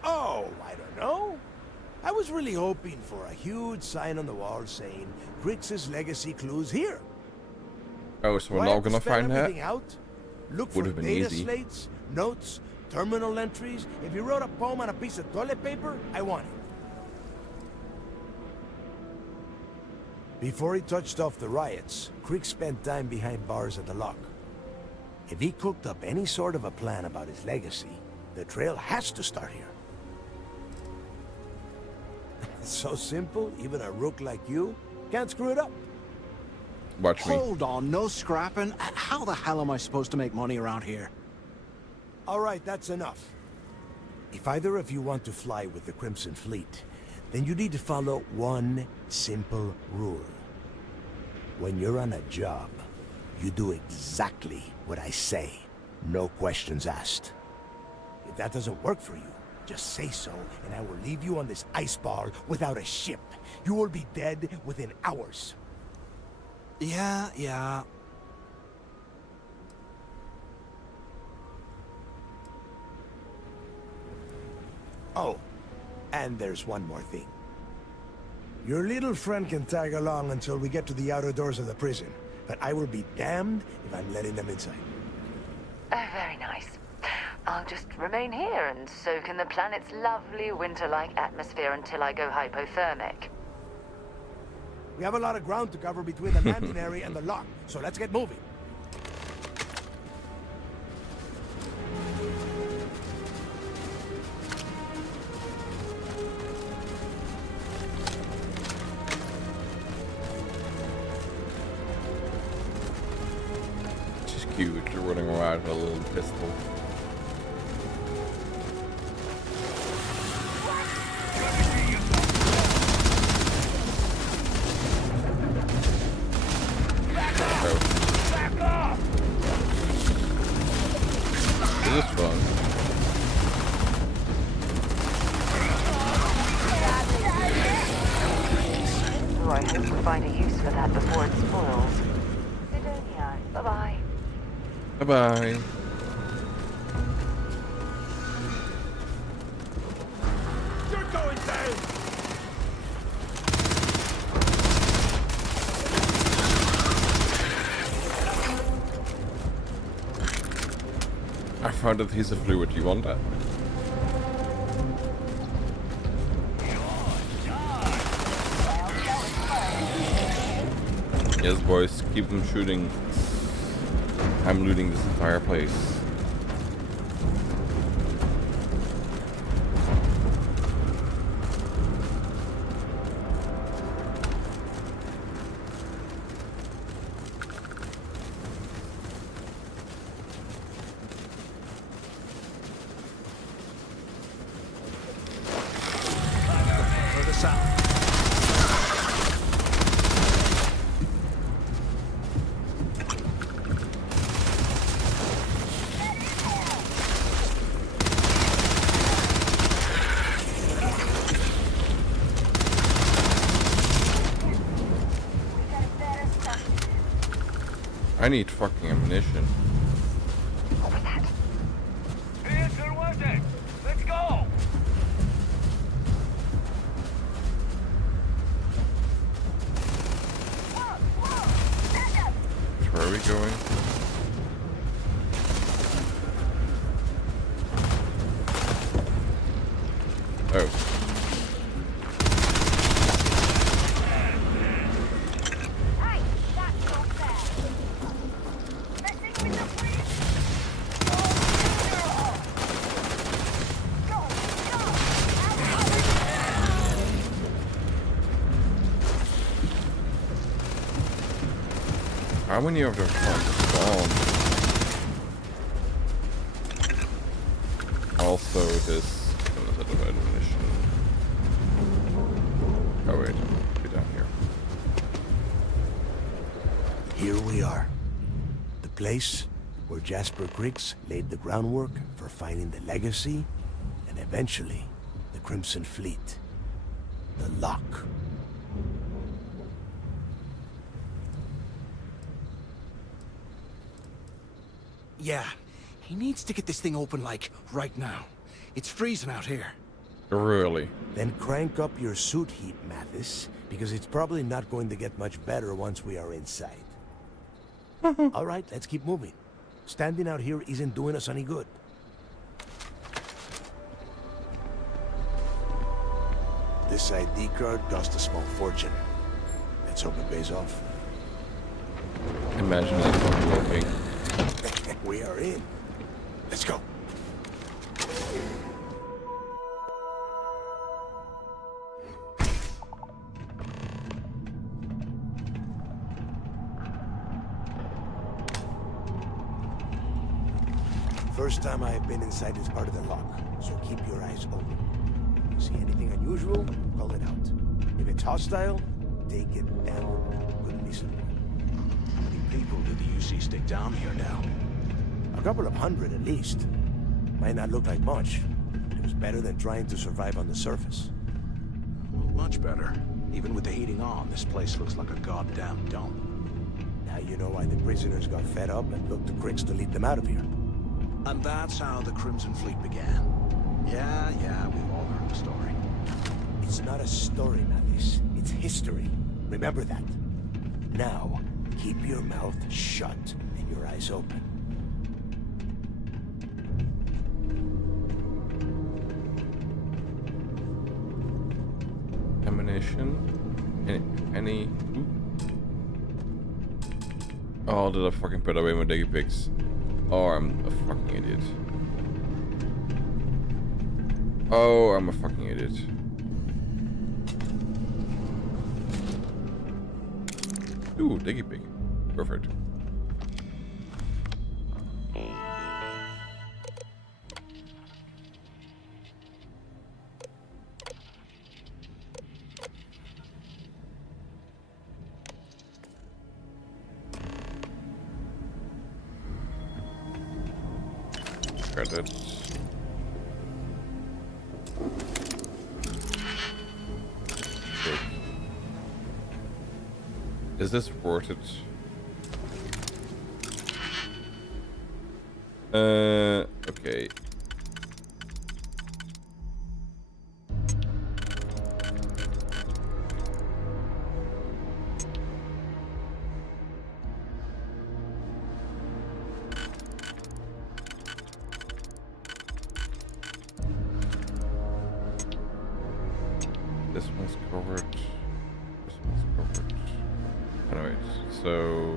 Oh, I don't know. I was really hoping for a huge sign on the wall saying, Grix's legacy clues here. Oh, so we're not gonna find that? Out? Look Would for have been data easy. slates, notes, terminal entries. If you wrote a poem on a piece of toilet paper, I want it. Before he touched off the riots, Crick spent time behind bars at the lock. If he cooked up any sort of a plan about his legacy, the trail has to start here. It's so simple, even a rook like you can't screw it up. Watch me. Hold on, no scrapping. How the hell am I supposed to make money around here? All right, that's enough. If either of you want to fly with the Crimson Fleet, then you need to follow one simple rule. When you're on a job, you do exactly what I say. No questions asked. If that doesn't work for you, just say so, and I will leave you on this ice ball without a ship. You will be dead within hours. Yeah. Oh, and there's one more thing. Your little friend can tag along until we get to the outer doors of the prison, but I will be damned if I'm letting them inside. Very nice. I'll just remain here and soak in the planet's lovely winter-like atmosphere until I go hypothermic. We have a lot of ground to cover between the landing area and the lock, so let's get moving. She's cute. You're running around with a little pistol. This is fun. Oh, I hope we find a use for that before it spoils. Sidonia, bye-bye. Bye-bye. You're going down! I found adhesive fluid. You want that? Yes, boys. Keep them shooting. I'm looting this entire place. For the south. I need fucking ammunition. going? Oh. How many of them spawn? Also, this set of ammunition. Oh wait, be down here. Here we are. The place where Jasper Griggs laid the groundwork for finding the legacy and eventually the Crimson Fleet. The lock. Yeah, he needs to get this thing open, like, right now. It's freezing out here. Really? Then crank up your suit heat, Mathis, because it's probably not going to get much better once we are inside. All right, let's keep moving. Standing out here isn't doing us any good. This ID card cost a small fortune. Let's hope it pays off. Imagine that fucking looking. We are in. Let's go. First time I have been inside this part of the lock, so keep your eyes open. See anything unusual, call it out. If it's hostile, take it down. Couldn't be simple. How many people did the UC stick down here now? A couple of hundred at least. Might not look like much, but it was better than trying to survive on the surface. Well, much better. Even with the heating on, this place looks like a goddamn dump. Now you know why the prisoners got fed up and looked to Griggs to lead them out of here. And that's how the Crimson Fleet began. Yeah, we've all heard the story. It's not a story, Mathis. It's history. Remember that. Now, keep your mouth shut and your eyes open. Ammunition? Any? Oh, did I fucking put away my diggy pigs? Oh, I'm a fucking idiot. Oh, I'm a fucking idiot. Ooh, diggy pig. Perfect. Credits. Is this worth it? Okay. This one's covered. This one's covered. Anyways, so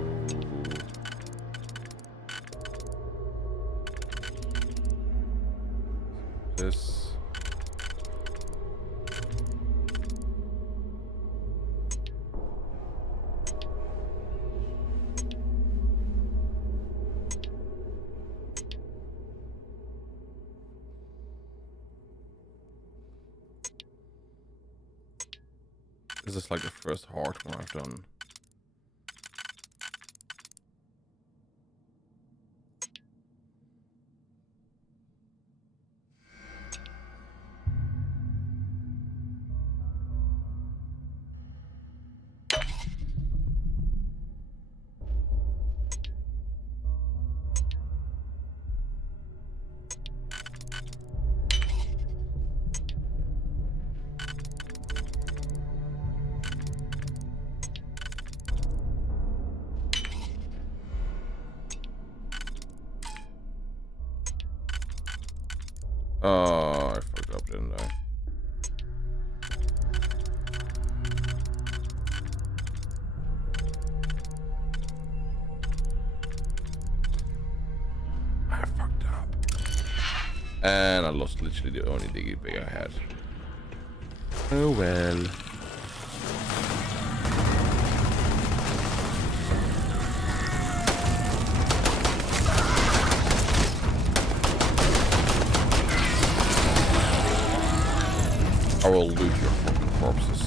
this. This is like the first hard one I've done. Oh, I fucked up, didn't I? I fucked up. And I lost literally the only diggy pig I had. Oh well. I will loot your fucking corpses.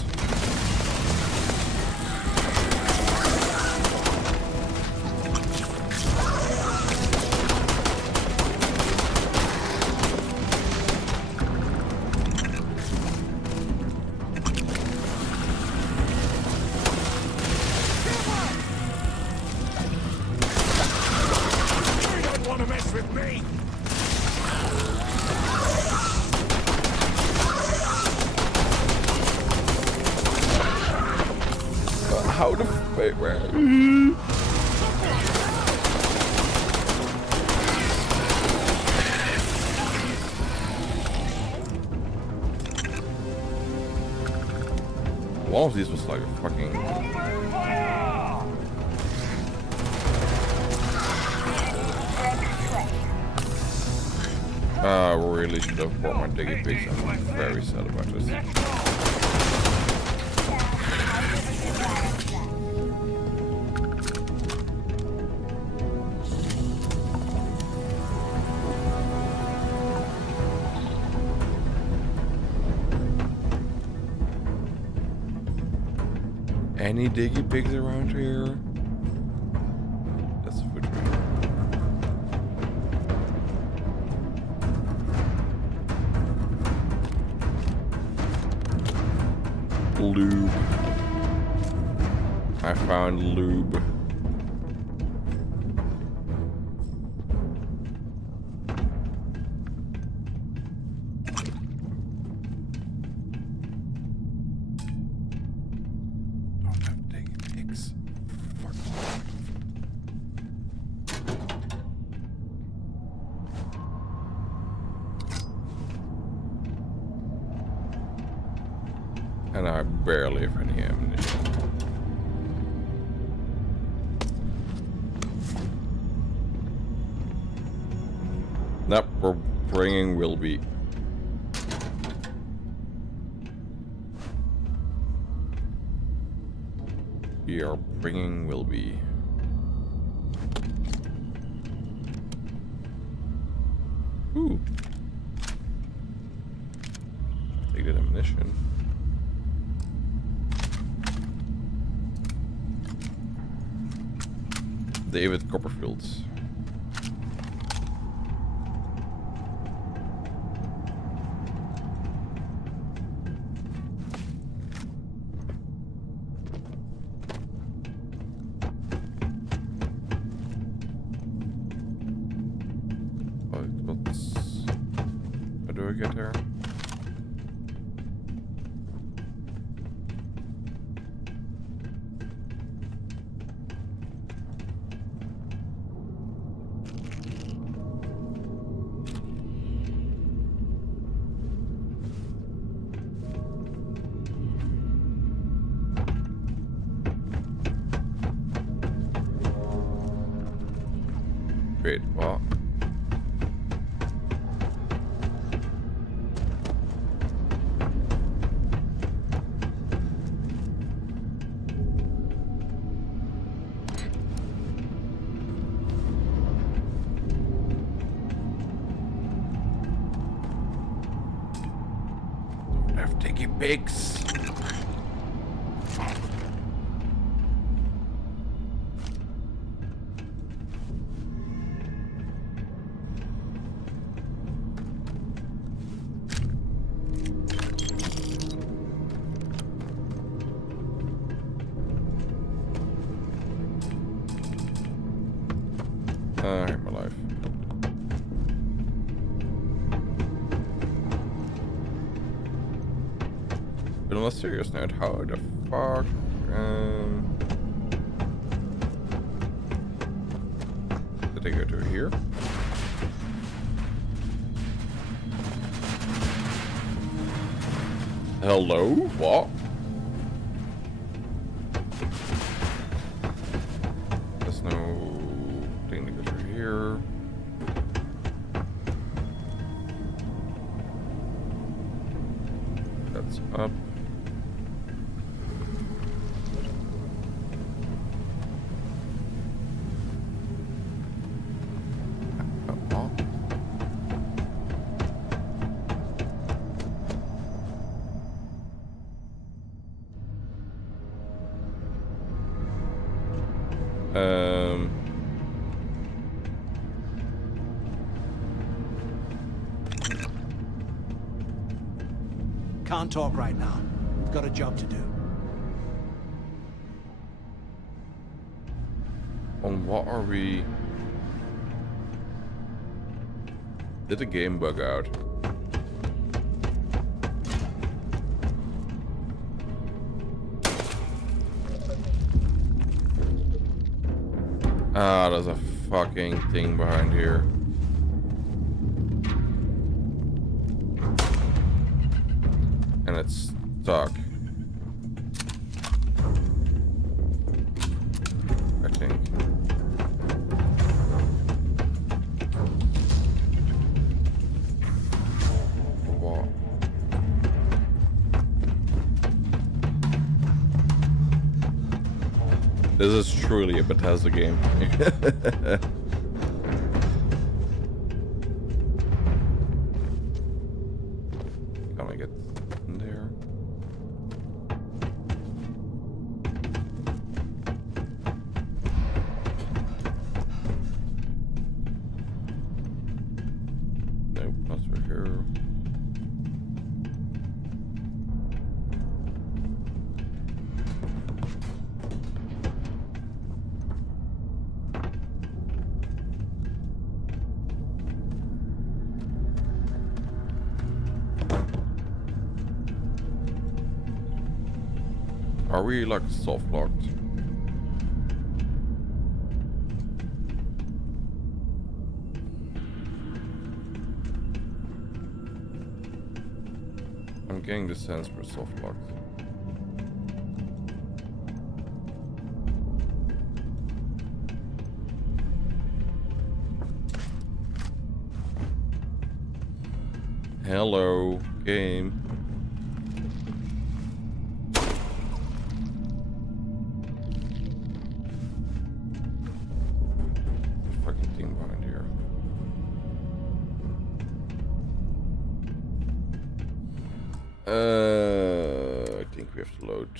You don't want to mess with me! How the wait, where? One of these was like a fucking. I really should have brought my diggy pigs. I'm very sad about this. Any diggy pigs around here? That's a food tree. Lube. I found lube. And I barely have any ammunition. Nope, we're bringing Wilby. We are bringing Wilby. Ooh. Take that ammunition. David Copperfields. How do I get there? Great, well. Don't have diggy pigs. I hate my life. But on a serious note, how the fuck? Did I go to here? Hello? What? There's no thing to go through here. That's up. Can't talk right now. We've got a job to do. On what are we? Did the game bug out? Ah, there's a fucking thing behind here. And it's stuck. I think. What? This is truly a Bethesda game. Can I get in there? Nope, not through here. Are we like soft locked? I'm getting the sense we're soft locked. Hello, game. I think we have to load.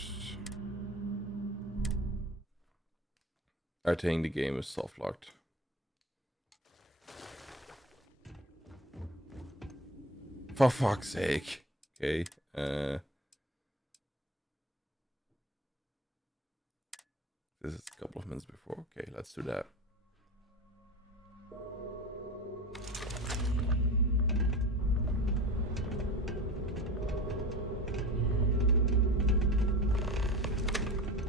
I think the game is soft locked. For fuck's sake. Okay. This is a couple of minutes before. Okay, let's do that.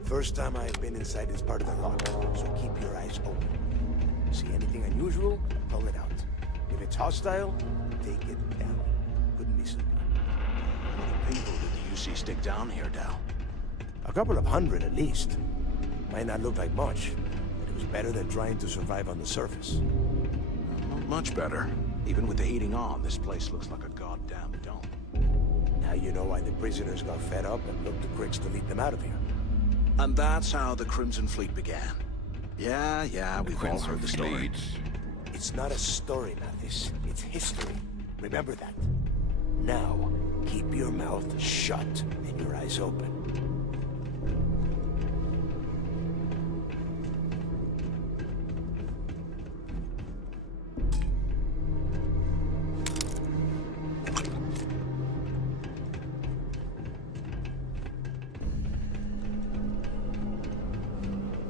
First time I've been inside this part of the lock, so keep your eyes open. See anything unusual, pull it out. If it's hostile, take it down. Couldn't be simpler. How many people did the UC stick down here, Dal? A couple of hundred at least. Might not look like much, but it was better than trying to survive on the surface. Not much better. Even with the heating on, this place looks like a goddamn dome. Now you know why the prisoners got fed up and looked to Cricks to lead them out of here. And that's how the Crimson Fleet began. Yeah, we've all heard the story. It's not a story, Mathis. It's history. Remember that. Now, keep your mouth shut and your eyes open.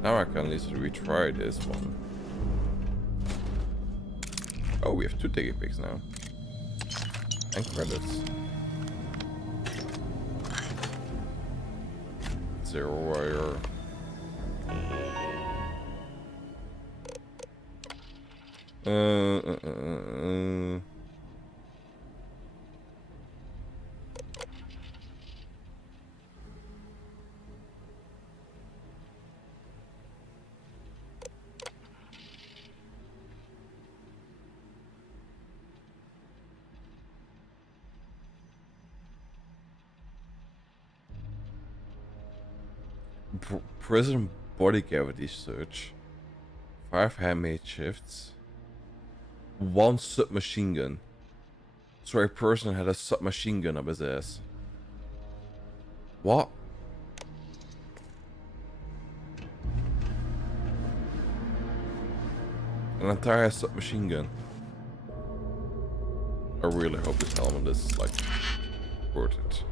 Now I can at least retry this one. Oh, we have 2 ticket picks now. And credits. 0 wire. Prison body cavity search. 5 handmade shifts. 1 submachine gun. So a person had a submachine gun up his ass. What? An entire submachine gun. I really hope this helmet is like worth it.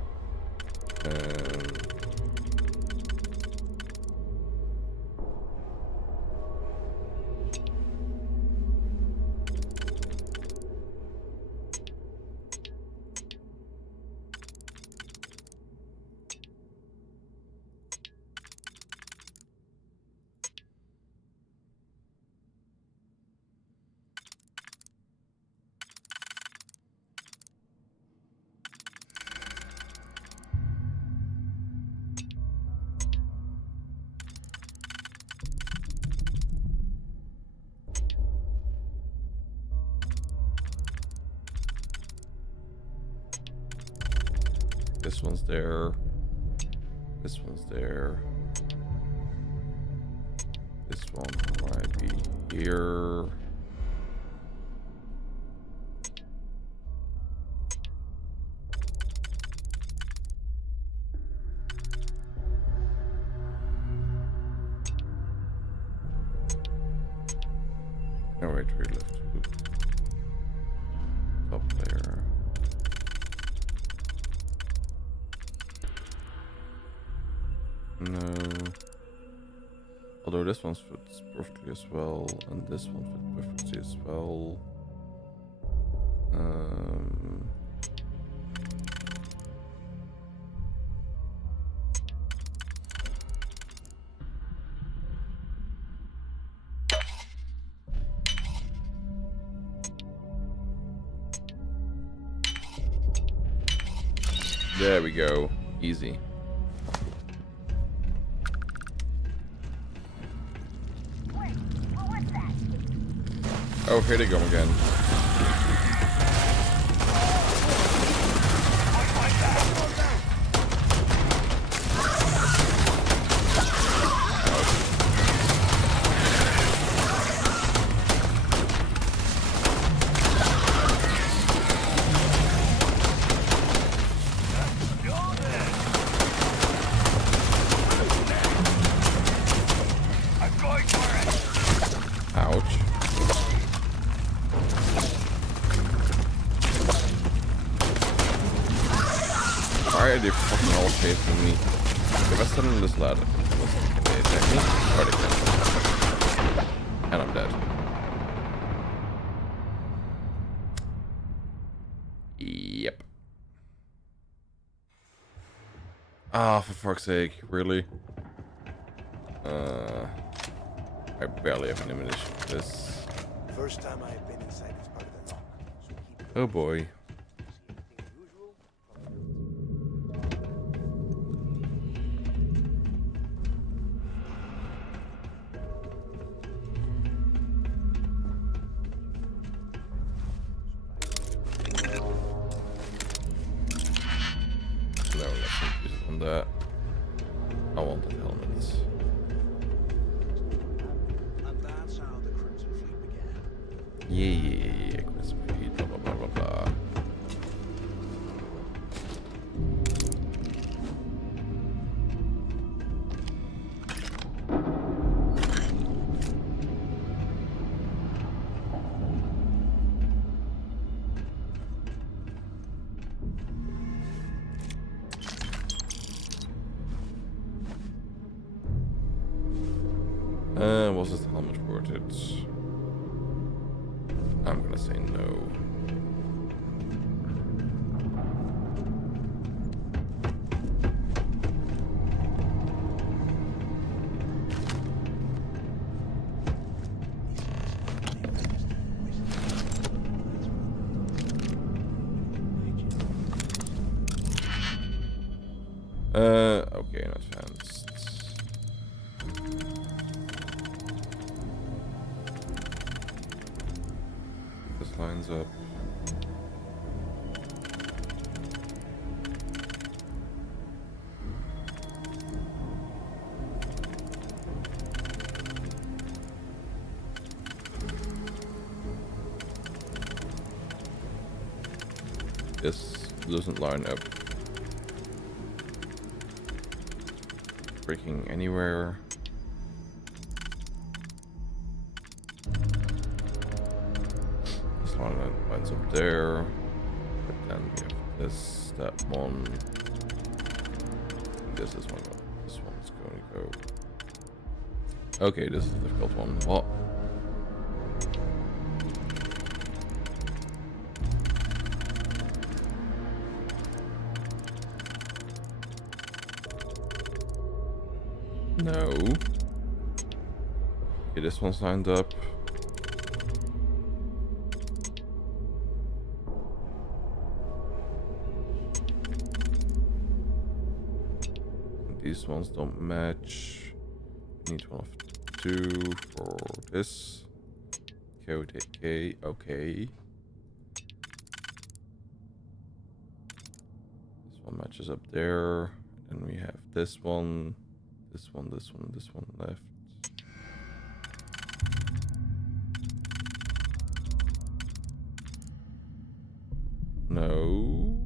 This one's there. This one's there. This one might be here. Oh wait, we left. Oops. Top there. No. Although this one fits perfectly as well, and this one fits perfectly as well. There we go. Easy. Oh, here they go again. Ouch. Why are they fucking all chasing me? If I stand on this ladder, can they attack me? Oh, they can. And I'm dead. Yep. Ah, for fuck's sake, really? I barely have any ammunition for this. First time I've been inside this part of the lock. So keep it. Oh boy. No, let's not use it on that. I want the helmets. And that's how the Crimson Fleet began. Yeah, Crimson Fleet, blah blah blah blah blah. Was this helmet worth it? I'm gonna say no. Okay, not advanced. This lines up. this doesn't line up. Breaking anywhere. This line lines up there. But then we have this, that one. And this is one. This one's going to go. Okay, this is a difficult one. Well, no. Okay, this one's lined up. These ones don't match. Need one of two for this. KOTK, okay. This one matches up there. And we have this one. This one, this one, this one left. No.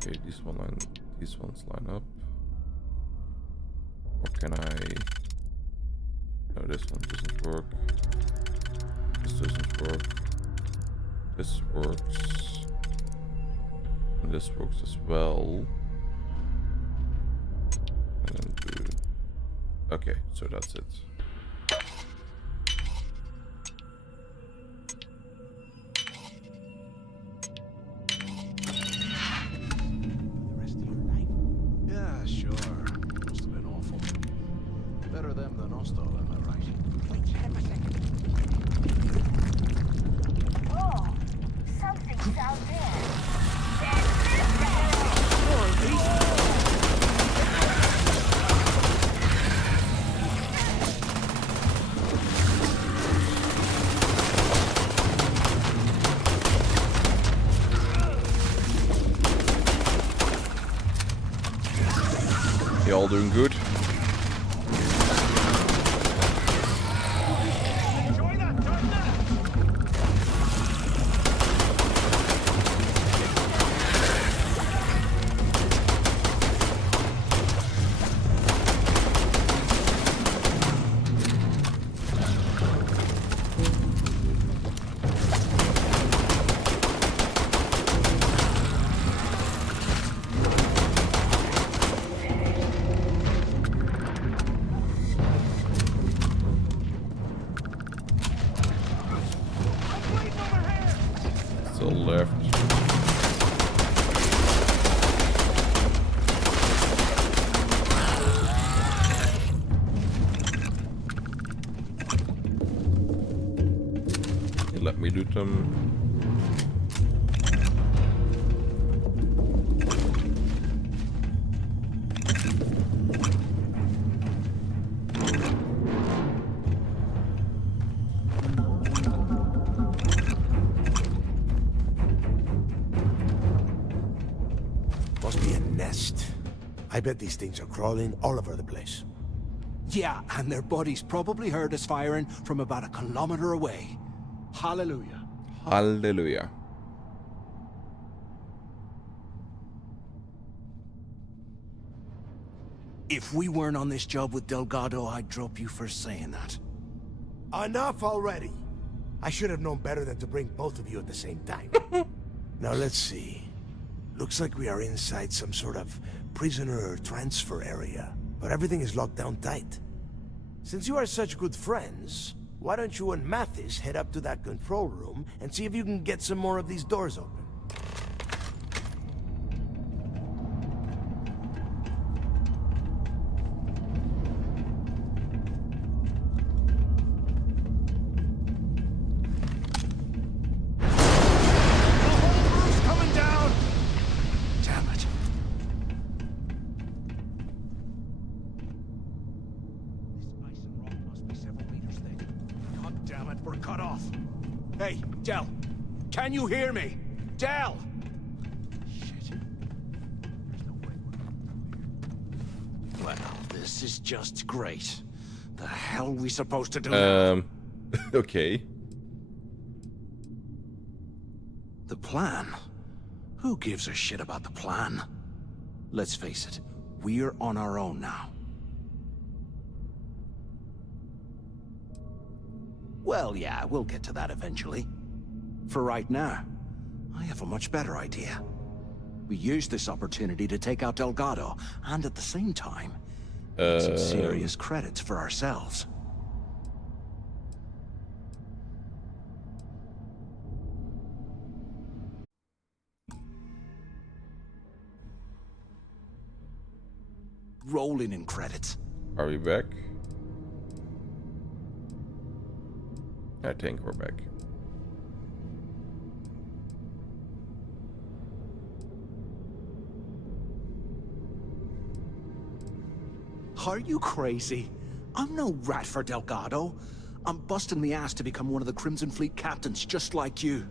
Okay, these ones line up. Or can I? No, this one doesn't work. This doesn't work. This works. And this works as well. And then do. Okay, so that's it. Yeah, sure. Must have been awful. Better them than us, though, am I right? Whoa! Something's out there. You all doing good? Still left. Okay, let me loot them. Must be a nest. I bet these things are crawling all over the place. Yeah, and their buddies probably heard us firing from about a kilometer away. Hallelujah. Hallelujah. If we weren't on this job with Delgado, I'd drop you for saying that. Enough already. I should have known better than to bring both of you at the same time. Now let's see. Looks like we are inside some sort of prisoner transfer area, but everything is locked down tight. Since you are such good friends, why don't you and Mathis head up to that control room and see if you can get some more of these doors open? Coming down! Damn it. This ice and rock must be several meters thick. God damn it, we're cut off. Hey, Del, Can you hear me? Del! Well, this is just great. The hell are we supposed to do now? Okay. The plan? Who gives a shit about the plan? Let's face it, we're on our own now. Well, yeah, we'll get to that eventually. For right now, I have a much better idea. We use this opportunity to take out Delgado, and at the same time, get some serious credits for ourselves. Rolling in credits. Are we back? I think we're back. Are you crazy? I'm no rat for Delgado. I'm busting the ass to become one of the Crimson Fleet captains, just like you.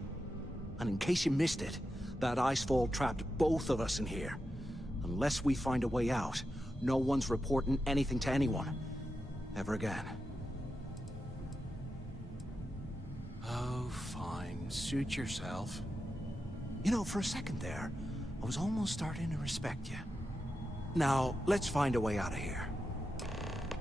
And in case you missed it, that icefall trapped both of us in here. Unless we find a way out, no one's reporting anything to anyone. Ever again. Oh, fine. Suit yourself. You know, for a second there, I was almost starting to respect you. Now, let's find a way out of here.